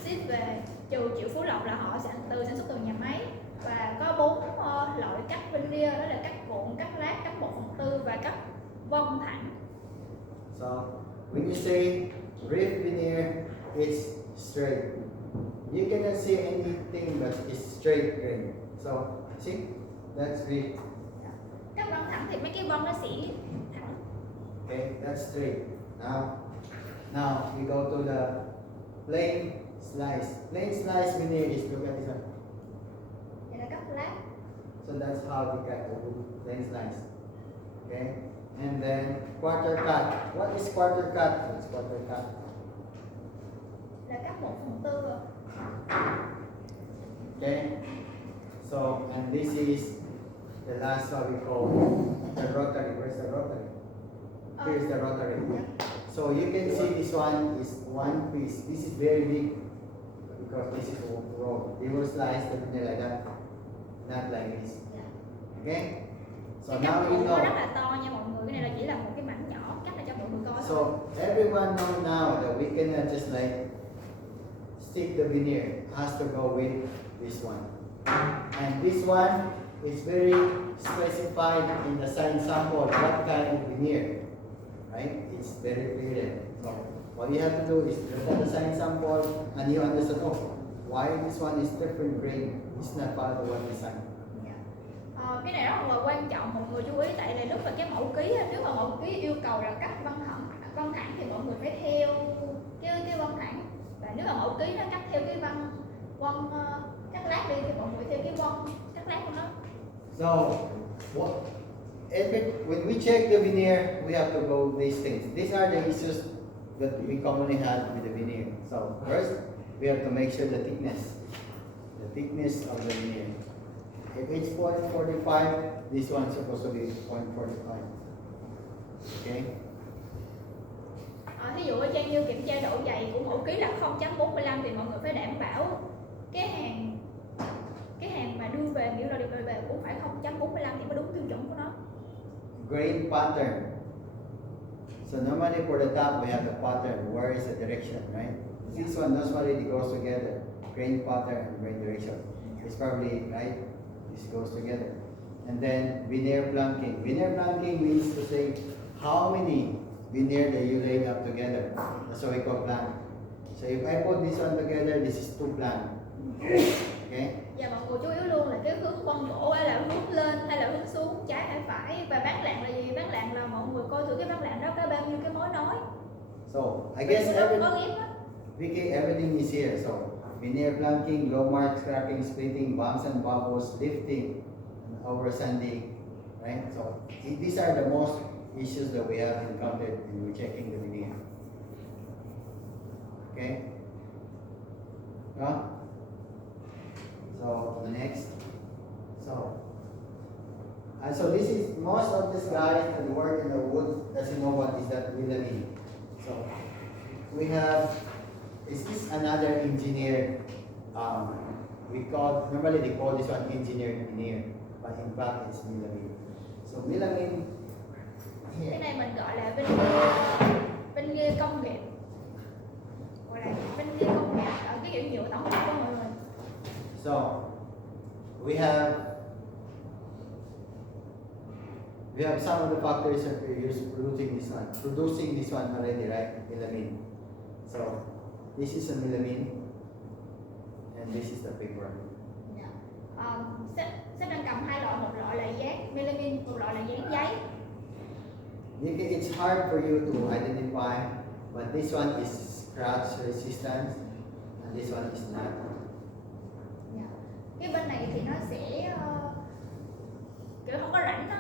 ship về, trừ Triệu Phú Lộc là họ sản xuất từ nhà máy. Và có 4 loại cắt veneer, đó là cắt cuộn, cắt lát, cắt 1/4 và cắt vân thẳng. So when you say reef veneer, it's straight. You cannot see anything but it's straight grain. So see, that's reef. Cắt vân thẳng thì mấy cái vân nó sẽ thẳng. Okay, that's straight. Now we go to the plain slice. Plain slice veneer is, look at this one. Vậy là cắt lát. So that's how we cut the wood plain slice. Okay, and then quarter cut. What is quarter cut? What's quarter cut? Là cắt 1/4. Okay, so and this is the last what we call the rotary. Where's the rotary? Here's the rotary. So you can see this one is one piece. This is very big because this is roll. They will slice the veneer like that, not like this. Okay. So Cái now cắt you cuộn nó rất know. là to nha mọi người, cái này là chỉ là một cái mảnh nhỏ, cắt là cho mọi người coi. So everyone know now that we cannot just like stick the veneer. It has to go with this one. And this one is very specified in the sign sample what kind of veneer, right? It's very clear there. So what you have to do is look at the sign sample and you understand, oh, why this one is different grain. It's not part of one design. Cái này rất là quan trọng, mọi người chú ý, tại vì lúc mà cái mẫu ký, nếu mà mẫu ký yêu cầu là cắt vân thẳng thì mọi người phải theo cái vân thẳng. Và nếu mà mẫu ký nó cắt theo cái vân cắt lát đi thì mọi người theo cái vân cắt lát của nó. So when we check the veneer, we have to go these things. These are the issues that we commonly have with the veneer. So first, we have to make sure the thickness of the veneer. If it's 0.45, this one's supposed to be 0.45. Okay. Ví dụ ở trang như kiểm tra độ dày của mẫu ký là 0.45 thì mọi người phải đảm bảo cái hàng mà đưa về, nghĩa là đưa về cũng phải 0.45 thì mới đúng tiêu chuẩn của nó. Grain pattern. So normally for the top we have the pattern. Where is the direction, right? This one, that's what it goes together. Grain pattern and grain direction. It's probably right. This goes together. And then veneer planking. Veneer planking means to say how many veneer that you lay up together. That's what we call plank. So if I put this one together, this is 2 plank. Okay? Và mọi người chú ý luôn là cái hướng vân gỗ ấy là hướng lên hay là hướng xuống, trái hay phải. Và ván lạng là gì? Ván lạng là mọi người coi thử cái ván lạng đó có bao nhiêu cái mối nối. So I guess Có ghép á. everything is here. So veneer planking, low marks, cracking, splitting, bumps and bubbles, lifting, and oversanding, right? So these are the most issues that we have encountered when we're checking the veneer. Okay? So next. So this is most of these guys that work in the wood doesn't know what is that melamine. So we have, is this another engineer? Normally they call this one engineered veneer, but in fact it's melamine. So melamine Cái here. này mình gọi là veneer công nghiệp. Gọi là veneer công nghiệp ở cái kiểu nhựa tổng hợp của mọi người. So we have some of the factories that we use producing this one already, right? Melamine. So this is a melamine, and this is the paper. Sếp đang cầm 2 loại, một loại là dán melamine, một loại là dán giấy. It's hard for you to identify, but this one is scratch resistant, and this one is not. Cái bên này thì nó sẽ kiểu không có rãnh, nó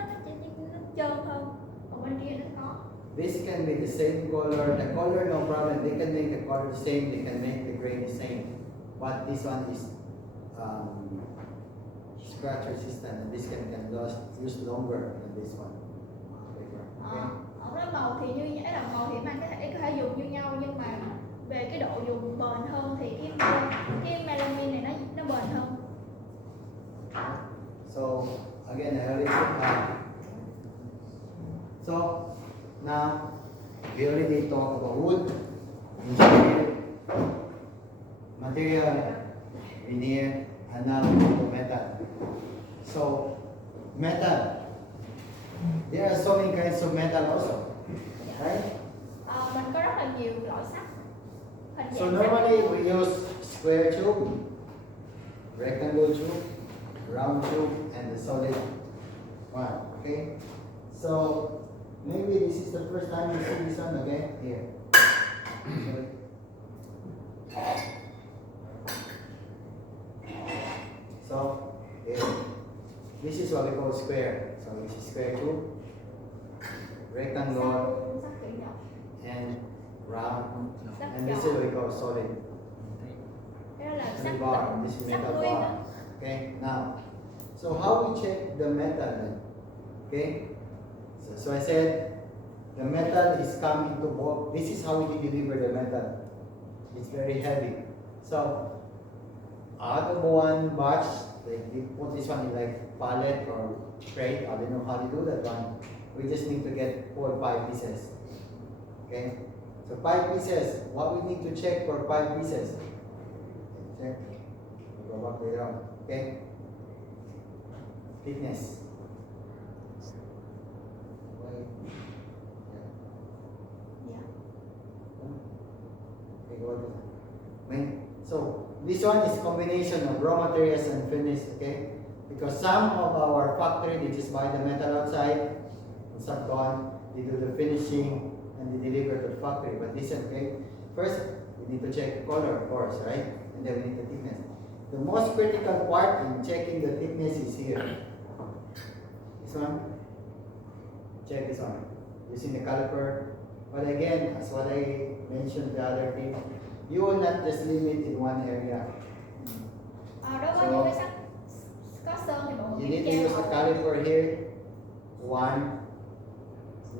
trơn hơn, còn bên kia nó có. This can be the same color. The color, no problem. They can make the color the same. They can make the grain the same. But this one is scratch resistant, and this can use longer than this one. Okay. Ông nói màu thì như ấy là màu thì mang có thể dùng như nhau, nhưng mà về cái độ dùng bền hơn thì cái melamine này nó bền hơn. So again, I already said so now we already talked about wood, engineer, material, veneer, and now we go to metal. So metal, there are so many kinds of metal also, right? Mình có rất là nhiều loại sắt. Hình So dạng normally sắt. we use square tube, rectangle tube, round tube, and the solid one. Okay. So maybe this is the first time you see this one. Okay, here. So this is what we call square. So it's a square tube, rectangle, Sắt kiểu dọc. and round, Sắt and this is tròn. what we call solid. Cái đó là And sắt bar. tịnh, This is sắt metal nguyên bar. á. Okay. Now, so how we check the metal then? Okay. So I said the metal is coming to bulk. This is how we deliver the metal. It's very heavy. So out of one batch, like we put this one in like pallet or crate. I don't know how to do that one. We just need to get 4 or 5 pieces. Okay. So 5 pieces. What we need to check for 5 pieces? Check. We'll go back later on. Okay. Thickness. Wait. Dạ. Okay, go ahead. When, so this one is combination of raw materials and finish, okay? Because some of our factory they just buy the metal outside, and some gone, they do the finishing and they deliver to the factory. But this, okay, first we need to check color, of course, right? And then we need the thickness. The most critical part in checking the thickness is here. This one. Check this one. Using the caliper. But again, as what I mentioned the other day, you will not just limit in one area. Đối với những cái sắt có sơn thì mọi You người need to kiểm use tra the caliper here. One.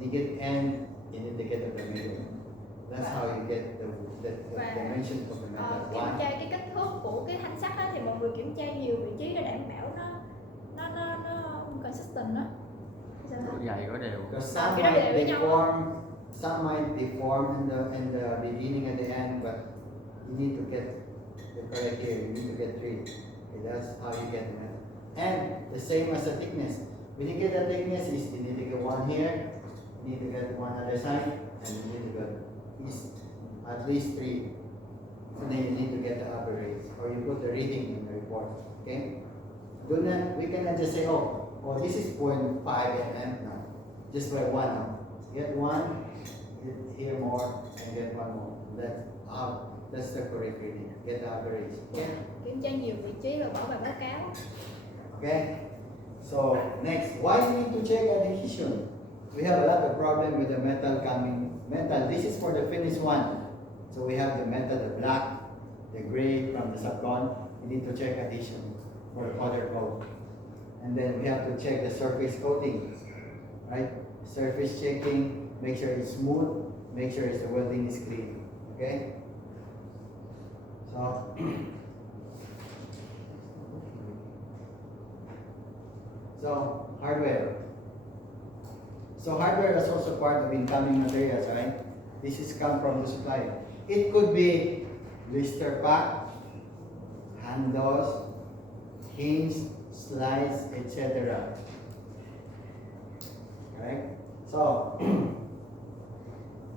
You get end, you need to get at the middle. That's how you get the dimension of the metal. kiểm One. tra cái kích thước của cái thanh sắt á, thì mọi người kiểm tra nhiều vị trí để đảm bảo nó consistent đó. Độ dày có đều. Because some cái đó might đều với nhau. deform, some might deform in the beginning and the end, but you need to get the correct here. You need to get 3. Okay, that's how you get the metal. And the same as the thickness. When you get the thickness, is you need to get one here, you need to get one other side, and you need to get at least 3. So then you need to get the average, or you put the reading in the report. Okay. Do not. We cannot just say, oh, this is 0.5 mm now. Just by one now. Get one, get here more, and get one more. That's the correct reading. Get the average. Okay. Kiểm tra nhiều vị trí và bỏ vào báo cáo. Okay. So next, why do we need to check adhesion? We have a lot of problem with the metal coming. Metal. This is for the finished one. So we have the metal, the black, the gray from the subcon. We need to check adhesion for the powder coat. And then we have to check the surface coating, right? Surface checking, make sure it's smooth, make sure the welding is clean. Okay? So hardware. So hardware is also part of incoming materials, right? This is come from the supplier. It could be blister pack, handles, hinge, slides, etc. Right? So,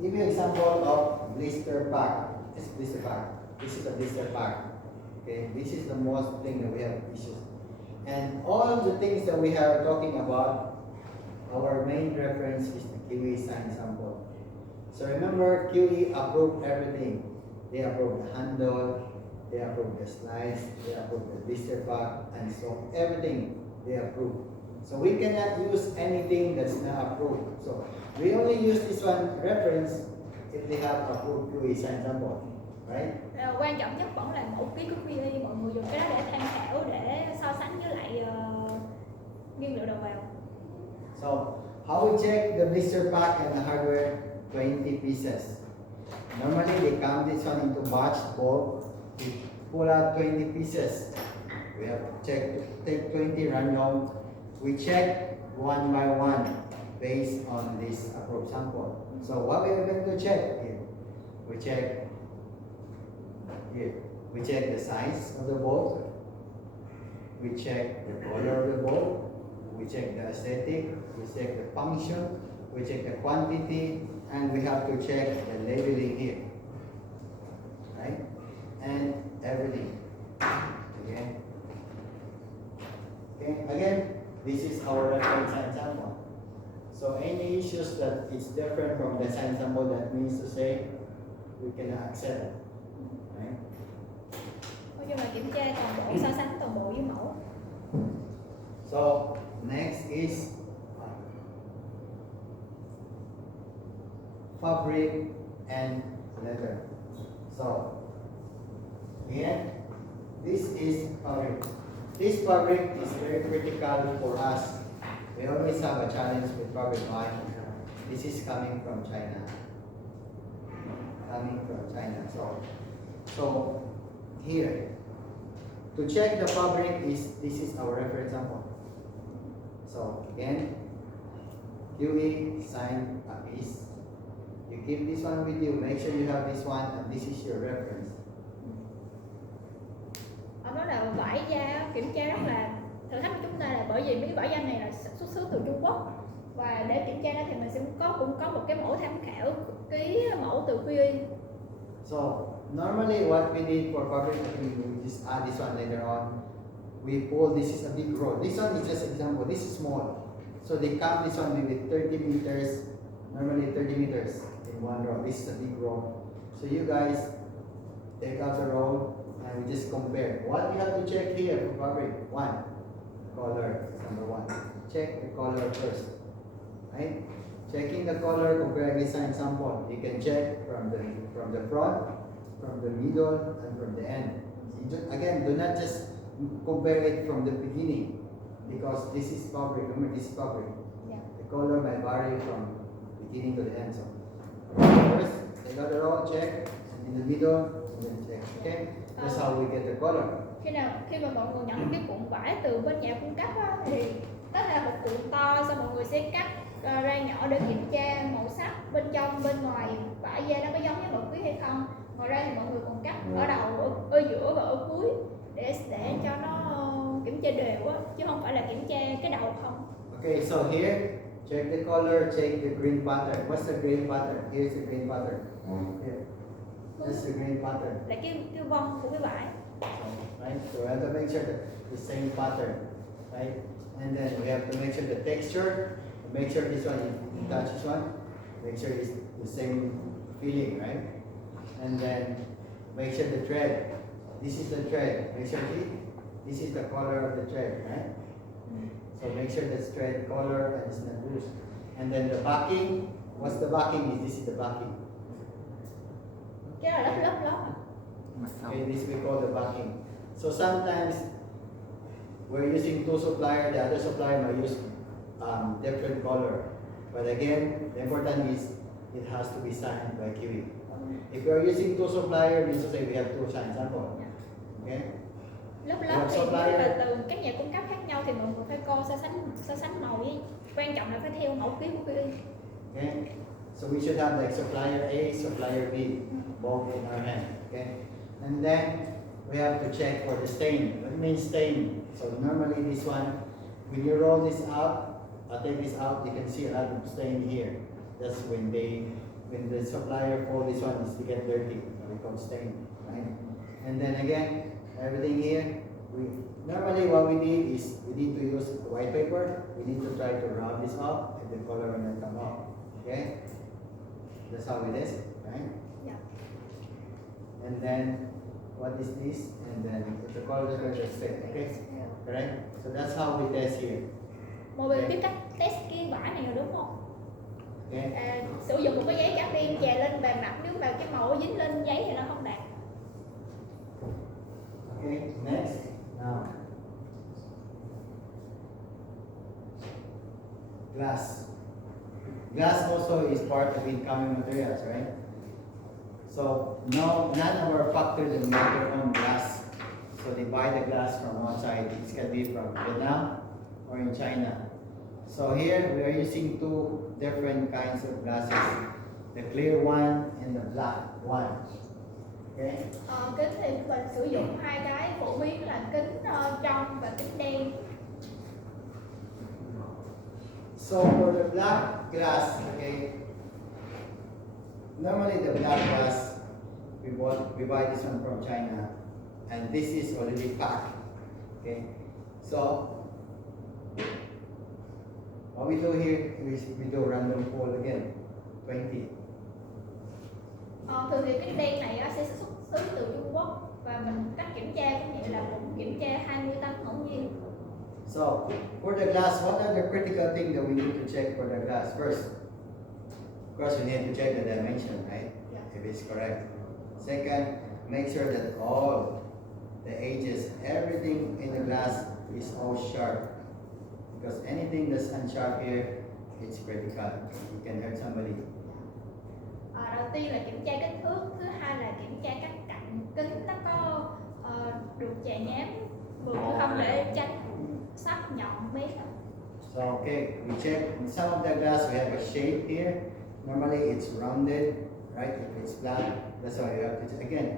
give you example of blister pack. This blister pack. This is a blister pack. Okay, this is the most thing that we have issues. And all the things that we are talking about, our main reference is the QE sign sample. So remember, QE approved everything. They approved the handle, they approved the slides, they approved the blister pack, and so everything they approved. So we cannot use anything that's not approved. So we only use this one reference if they have approved QE sign sample, right? Quan trọng nhất vẫn là mẫu ký của QE, mọi người dùng cái đó để tham khảo, để so sánh với lại nguyên liệu đầu vào. So how we check the blister pack and the hardware 20 pieces. Normally they count this one into batch bulk. We pull out 20 pieces. We have to take 20 random. We check one by one based on this approved sample. So what we are going to check here? We check here. We check the size of the bolt. We check the color of the bolt. We check the aesthetic. We check the function. We check the quantity, and we have to check the labeling here, right? And everything. Again. Okay. Again, this is our reference sign sample. So any issues that is different from the sign sample, that means to say we cannot accept it, right? Nói chung là kiểm tra toàn bộ, so sánh toàn bộ với mẫu. So next is fabric and leather. So again, this is fabric. This fabric is very critical for us. We always have a challenge with fabric. Why? This is coming from China. Coming from China. So here, to check the fabric this is our reference sample. So again, QE sign a piece. You keep this one with you. Make sure you have this one, and this is your reference. Ông nói là vải da kiểm tra rất là thử thách của chúng ta, là bởi vì mấy cái vải da này là xuất xứ từ Trung Quốc, và để kiểm tra nó thì mình sẽ cũng có một cái mẫu tham khảo, ký mẫu từ QE. So normally what we need for fabric, we just add this one later on. We pull, this is a big roll. This one is just example, this is small. So they count this one maybe 30 meters, normally 30 meters in one roll. This is a big roll. So you guys take out the roll and we just compare. What you have to check here for fabric? One, color is number one. Check the color first, right? Checking the color, comparing this sign sample. You can check from the front, from the middle, and from the end. Again, do not just compare it from the beginning, because this is fabric. Remember, this is fabric. Yeah. The color may vary from beginning to the end. So first, take out the roll, check, and in the middle, and then check. Okay, that's how we get the color. Khi mà mọi người nhận một cái cuộn vải từ bên nhà cung cấp á, thì đó là một cuộn to, xong mọi người sẽ cắt ra nhỏ để kiểm tra màu sắc bên trong bên ngoài vải da nó có giống với mẫu ký hay không. Ngoài ra thì mọi người còn cắt ở đầu, ở giữa và ở cuối để cho nó kiểm tra đều á, chứ không phải là kiểm tra cái đầu không. Okay, so here, check the color, check the green pattern. What's the green pattern? Here's the green pattern. Here. That's the green pattern. Là cái vân của cái vải. Right? So we have to make sure that the same pattern, right? And then we have to make sure the texture, make sure this one, you touch this one, make sure it's the same feeling, right? And then make sure the thread, this is the thread, make sure this is the color of the thread, right? So make sure the thread color and it's not loose. And then the backing, what's the backing? This is the backing. Cái đó là lớp. Okay, this we call the backing. So sometimes we're using two suppliers, the other supplier might use different color. But again, the important is it has to be signed by QE. If you're using two suppliers, means to say we have two signed sample. Okay? Lớp thì nếu là từ các nhà cung cấp khác nhau thì mọi người phải coi so sánh màu, với quan trọng là phải theo mẫu ký của QE. Okay? So we should have like supplier A, supplier B, both in our hand. Okay? And then we have to check for the stain. What means stain? So normally this one, when you roll this out, take this out, you can see a lot of stain here. That's when the supplier fold this one is to get dirty. We call stain, right? And then again, everything here, normally what we need is we need to use white paper. We need to try to round this up and the color will not come out. Okay? That's how it is, right? Yeah. And then what is this? And then if the color is straight, okay? Correct? So that's how we test here. Mobile biết cách test cái vải này rồi đúng không? Okay. Sử dụng một cái giấy trắng đen chà lên bề mặt, nếu mà cái màu dính lên giấy thì nó không đạt. Okay, next. Now. Glass. Glass also is part of incoming materials, right? So none of our factories will make their own glass. So they buy the glass from outside. It can be from Vietnam or in China. So here we are using two different kinds of glasses, the clear one and the black one. Okay. Kính thì mình sử dụng hai cái phổ biến là kính trong và kính đen. So for the black glass, okay, normally the black glass we buy this one from China, and this is already packed. Okay, so what we do here is we do random pull again, 20. Thường thì kính đen này sẽ xuất xứ từ Trung Quốc và mình cách kiểm tra cũng vậy là cũng kiểm tra 20 tấm ngẫu nhiên. So for the glass, what are the critical things that we need to check for the glass? First, of course, we need to check the dimension, right? Yeah. If it's correct. Second, make sure that all the edges, everything in the glass is all sharp. Because anything that's unsharp here, it's critical. You can hurt somebody. Đầu tiên là kiểm tra kích thước, thứ hai là kiểm tra các cạnh kính nó có được chà nhám vừa không để tránh sắc nhọn bén. So okay, we check. In some of the glass we have a shape here. Normally it's rounded, right? If it's flat, that's why you have to again.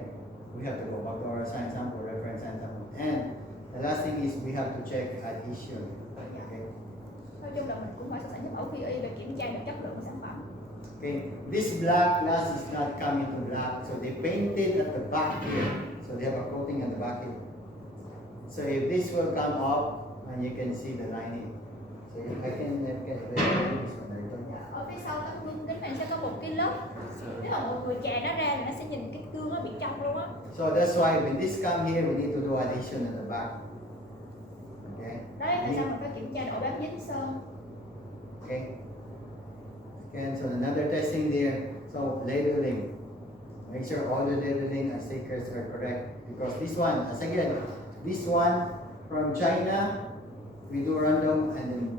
We have to go back to our science sample, reference science sample, and the last thing is we have to check adhesion. Okay. Nói chung là mình cũng phải sản xuất mẫu QE để kiểm tra được chất lượng sản phẩm. Okay, this black glass is not coming to black, so they painted at the back here. So they have a coating at the back here. So if this will come up, and you can see the lining. So if I can get this one there. Ở phía sau tấm gương kính này sẽ có một cái lớp. Nếu mà một người chà nó ra thì nó sẽ nhìn cái gương nó bị trong luôn á. So that's why when this come here, we need to do addition at the back. Okay. Đấy là sao mình phải kiểm tra độ bám dính sơn. Okay. Again, so another testing there. So labeling. Make sure all the labeling and stickers are correct. Because this one, as again, this one from China, we do random and then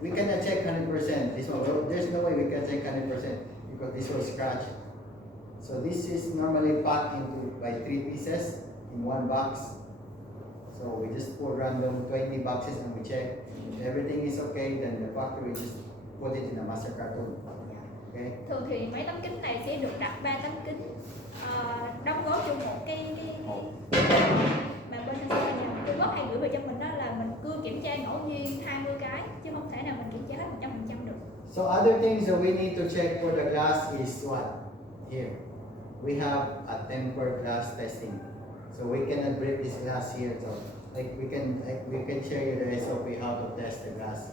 we cannot check 100%. This one, there's no way we can check 100% because this was scratched. So this is normally packed into by 3 pieces in one box. So we just put random 20 boxes and we check. If everything is okay, then the factory just put it in a master carton. Okay. Thường thì mấy tấm kính này sẽ được đặt 3 tấm kính đóng gói trong một cái mà bên Trung Quốc hay gửi về cho mình đó là mình cứ kiểm tra ngẫu nhiên 20 cái chứ không thể nào mình kiểm tra hết 100% được. So other things that we need to check for the glass is what? Here. We have a tempered glass testing. So we cannot break this glass here. So we can show you the SOP how to test the glass.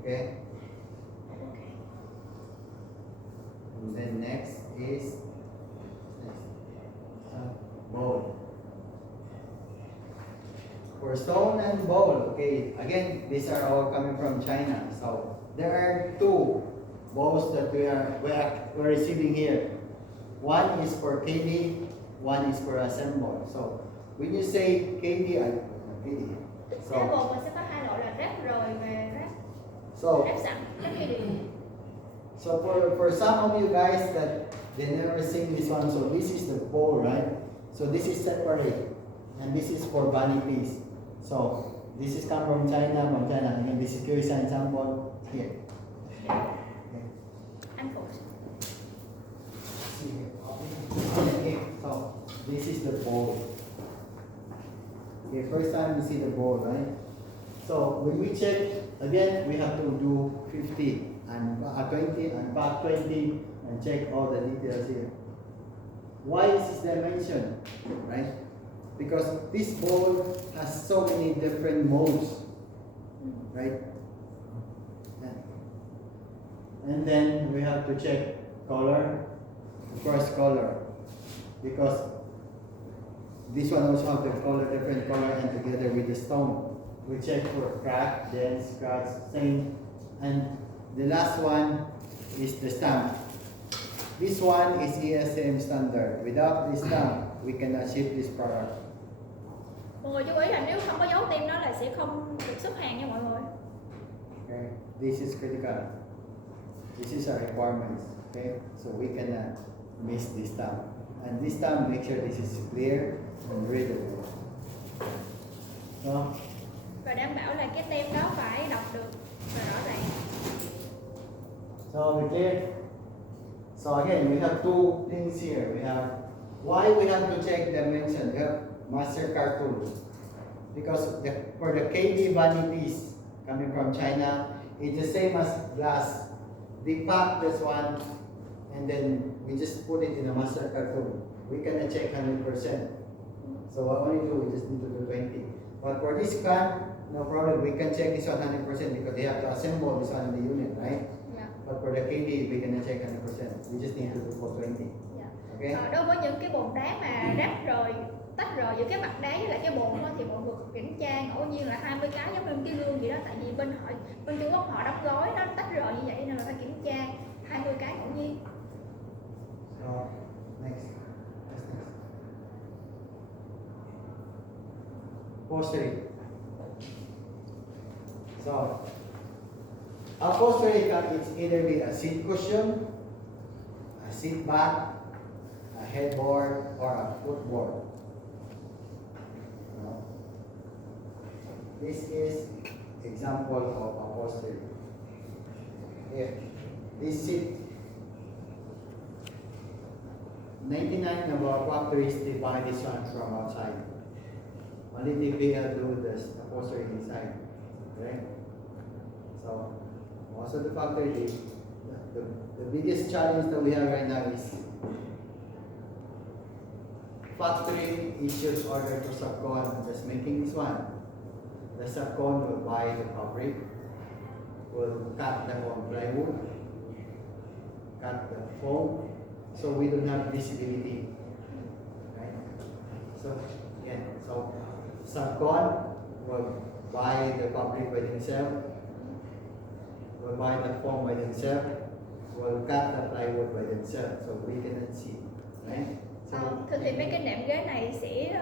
Okay? And then next is bowl. For stone and bowl, okay, again, these are all coming from China. So there are 2 bowls that we're receiving here. One is for KD, one is for assemble. So when you say KD, So bột mình sẽ có 2 loại là ráp rồi và ráp sẵn, ráp KD. So for some of you guys that they never seen this one, so this is the bowl, right? So this is separate, and this is for bunny piece. So this is come from China, and then this is curious example here. Okay. Anh phụ. Okay, so this is the bowl. Okay, first time you see the bowl, right? So when we check, again, we have to do 50 and 20 and back 20 and check all the details here. Why is this dimension, right? Because this bowl has so many different modes, right? And then we have to check color, of course color, because this one also have the color, different color and together with the stone. we check for crack, dents, scratch, stain, and the last one is the stamp. This one is ESM standard. Without this stamp, we cannot ship this product. Mọi người chú ý là nếu không có dấu tem đó là sẽ không được xuất hàng nha mọi người. Okay, this is critical. This is our requirements. Okay, so we cannot miss this stamp. And this stamp, make sure this is clear and readable. So, Và đảm bảo là cái tem đó phải đọc được và rõ ràng. so we clear. So again, we have two things here. We have why we have to check dimension. We have Mastercard tool because for the KD vanities coming from China, it's the same as glass. They pack this one, and then we just put it in a Mastercard tool. We cannot check 100%. So what we do, we just need to do 20. But for this can, no problem. We can check this 100% because they have to assemble this one in the unit, right? Dạ. But for the KD, we cannot check 100%. We just need to do for 20. Dạ. Okay? Đối với những cái bồn đá mà tách rời giữa cái mặt đá với lại cái bồn đó, thì mọi người kiểm tra ngẫu nhiên là 20 cái giống như cái gương vậy đó, tại vì bên Trung Quốc họ đóng gói nó tách rời như vậy nên là phải kiểm tra 20 cái ngẫu nhiên. So, next. Upholstery. So, upholstery can either be a seat cushion, a seat back, a headboard, or a footboard. This is example of upholstery. Here, this seat, 99 of our factories they buy this one from outside. Only DPL do the upholstery inside. Okay? So most of the factory, the biggest challenge that we have right now is factory issues order to subcon just making this one. The subcon will buy the fabric, will cut them on plywood, cut the foam, so we don't have visibility. Right? So again, so subcon will buy the fabric by themselves, will buy the foam by themselves, will cut the plywood by themselves, so we cannot see. Right? So, Thường thì mấy cái nệm ghế này sẽ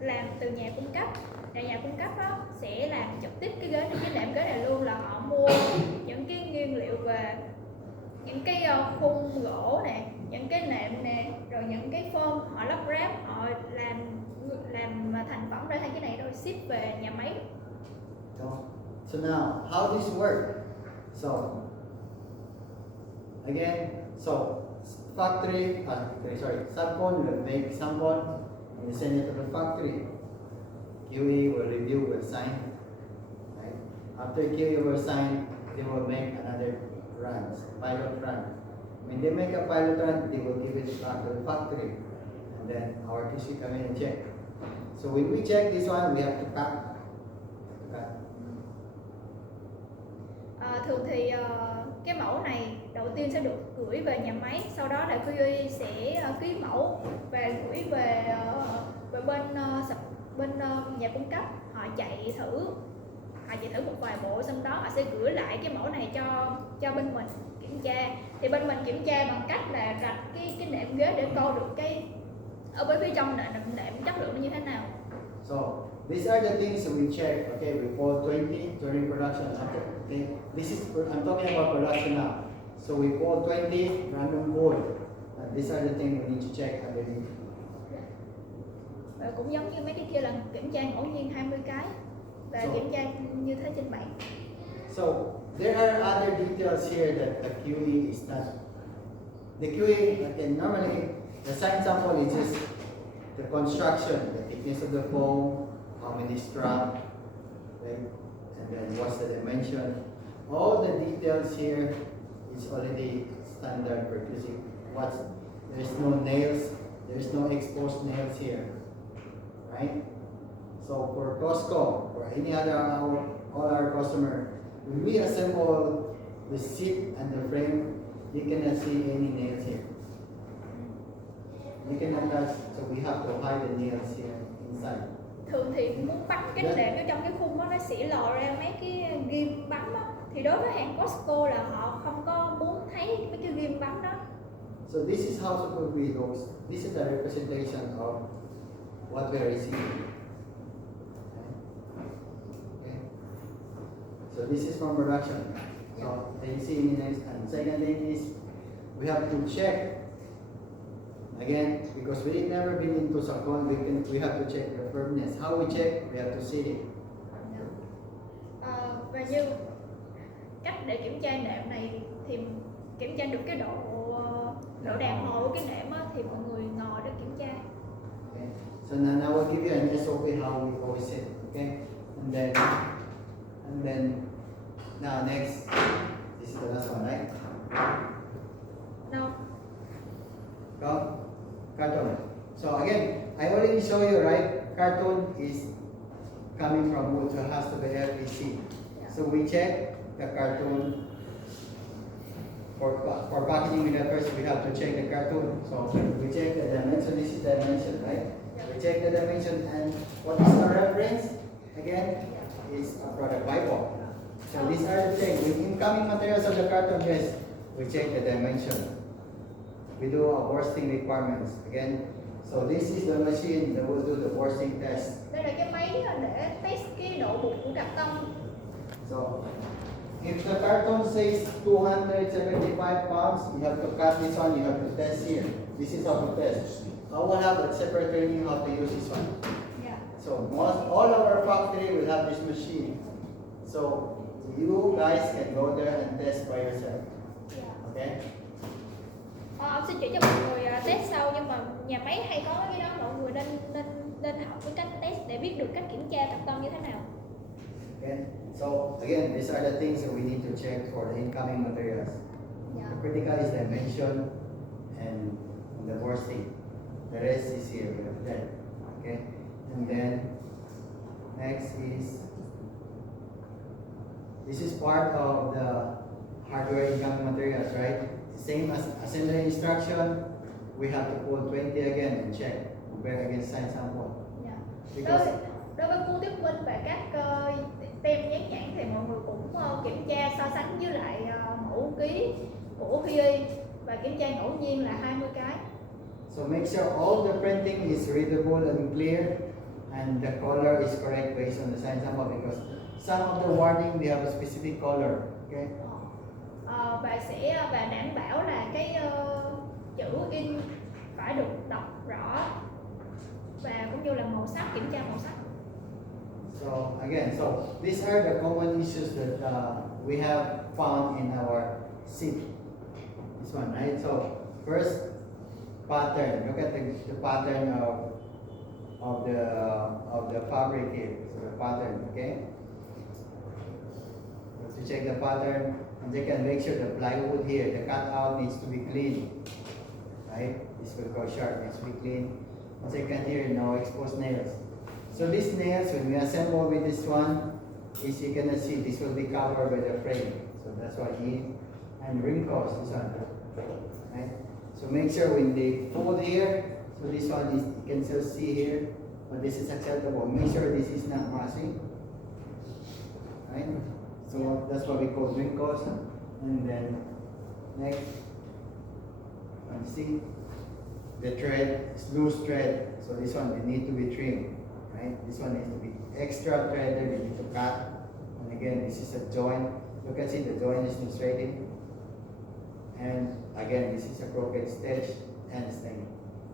làm từ nhà cung cấp. Nhà cung cấp đó sẽ làm trực tiếp cái nệm ghế này luôn, là họ mua những cái nguyên liệu về những cái khung gỗ nè, những cái nệm nè, rồi những cái phôm họ lắp ráp, họ làm thành phẩm ra thành cái này rồi ship về nhà máy. So now, how this work? So again, factory, subcon will make subcon and send it to the factory. QE will review, will sign. Right? After QE will sign, they will make another runs, pilot run. When they make a pilot run, they will give it back to the factory, and then our TC come in and check. So when we check this one, we have to cut. Thường thì cái mẫu này đầu tiên sẽ được gửi về nhà máy, sau đó là QE sẽ ký mẫu và gửi về bên nhà cung cấp, họ chạy thử một vài bộ, xong đó họ sẽ gửi lại cái mẫu này cho bên mình kiểm tra. Thì bên mình kiểm tra bằng cách là rạch cái nệm ghế để coi được cái ở bên phía trong nệm chất lượng nó như thế nào. So these are the things we check. Okay, we call 20 during production. Okay, I'm talking about production now. So we call 20 random code, and these are the things we need to check underneath. Và cũng giống như mấy cái kia là kiểm tra ngẫu nhiên 20 cái và kiểm tra như thế trên bảng. So there are other details here that the QE is not. The QE, okay, normally the sign sample is just the construction, the thickness of the foam, how many straps, right? And then what's the dimension. All the details here is already standard for using. There's no nails, there's no exposed nails here, right? So for Costco or any other all our customer, when we assemble the seat and the frame, you cannot see any nails here. You cannot touch, so we have to hide the nails here inside. thường thì muốn bắn cái nệm ở trong cái khung đó nó sẽ lò ra mấy cái ghim bắn á, thì đối với hàng Costco là họ không có muốn thấy mấy cái ghim bắn đó. So this is how supposed to be looks. This is a representation of what we are receiving. Okay. So this is from production. So you see in the next and second thing is we have to check again because we've never been into Sakon. We have to check the firmness. How we check? We have to see it. Và như cách để kiểm tra nệm này thì kiểm tra được cái độ đàn hồi của cái nệm á, thì mọi người ngồi để kiểm tra. Okay. So now I will give you an SOP how we always set. Okay. And then now next. This is the last one, right? No. Go. Cartoon. So again, I already show you, right? Cartoon is coming from wood, so it has to be FEC. Yeah. So we check the cartoon for packaging media. First, we have to check the cartoon. So we check the dimension. This is dimension, right? Yeah. We check the dimension, and what is the reference? Again, is a product Bible. So these are the things. With incoming materials of the carton, yes, we check the dimension. We do our bursting requirements again. So this is the machine that will do the bursting test. Đây là cái máy để test cái độ bục của cạc tông. So if the carton says 275 pounds, you have to cut this one. You have to test here. This is how to test. I will have a separate training how to use this one. Yeah. So all of our factory will have this machine. So you guys can go there and test by yourself. Yeah. Okay. Ông sẽ chỉ cho mọi người test sau, nhưng mà nhà máy hay có cái đó, mọi người nên học cái cách test để biết được cách kiểm tra cạc tông như thế nào. Okay. So again, these are the things that we need to check for the incoming materials. Yeah. The critical is dimension and the bursting. The rest is here. We have that. Okay. And then next is this is part of the hardware incoming materials, right? Same as assembly instruction, we have to pull 20 again and check, compare against signed sample. Yeah. Because Đối với cú thuyết minh và các tem dán nhãn thì mọi người cũng kiểm tra so sánh với lại mẫu ký của PE và kiểm tra ngẫu nhiên là 20 cái. so make sure all the printing is readable and clear, and the color is correct based on the signed sample because some of the wording they have a specific color. Okay. Và đảm bảo là cái chữ in phải được đọc rõ và cũng như là màu sắc, kiểm tra màu sắc. So again, so these are the common issues that we have found in our seat. This one, right? So first, pattern. Look at the pattern of the fabric here. So the pattern, okay? So to check the pattern, and they can make sure the plywood here, the cutout needs to be clean, right? This will go sharp, needs to be clean. And second here, no exposed nails. So these nails, when we assemble with this one, is you're gonna see this will be covered by the frame. So that's why and wrinkles, this one, right? So make sure when they fold here, so this one is, you can still see here, but this is acceptable. Make sure this is not messy, right? So that's what we call wrinkles. And then next, and see the thread is loose thread. So this one they need to be trimmed, right? This one needs to be extra threaded. You need to cut. And again, this is a joint. You can see the joint is not straight. And again, this is a crooked stitch and stain.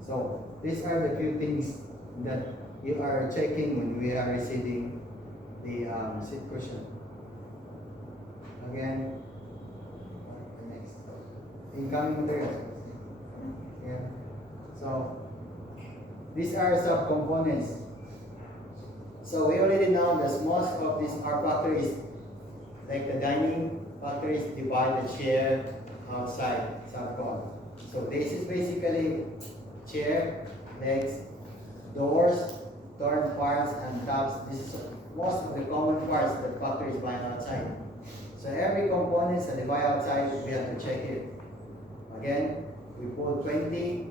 So these are the few things that you are checking when we are receiving the seat cushion. Again, the next incoming materials. Yeah. So these are subcomponents. So we already know that most of these are factories, like the dining factories, divide the chair outside subcon. So this is basically chair, legs, doors, door parts, and tops. This is most of the common parts that factories buy outside. So every component that they buy outside, we have to check it. Again, we pull 20,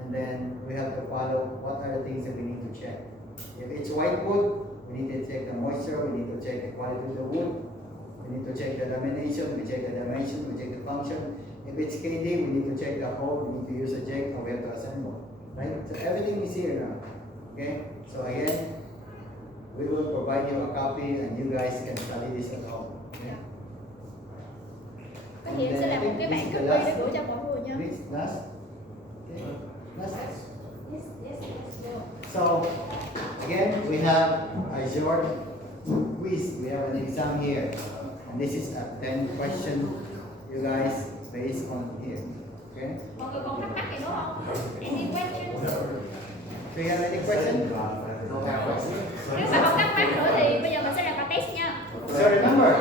and then we have to follow what are the things that we need to check. If it's white wood, we need to check the moisture, we need to check the quality of the wood, we need to check the lamination, we check the dimension, we check the function. If it's KD, we need to check the hole, we need to use a jig, or we have to assemble. Right? So everything is here now. Okay? So again, we will provide you a copy and you guys can study this at home. Okay? Có gì em sẽ làm một cái bản copy để gửi cho mọi người nha. Please, last. Okay. Last. Yes, yes, yes, go. So again, we have a short quiz. We have an exam here, and this is a 10 question, you guys, based on here. Okay. Mọi người còn thắc mắc gì nữa không? Any questions? Do you have any question? Nếu mà không thắc mắc nữa thì bây giờ mình sẽ làm bài test nha. So remember,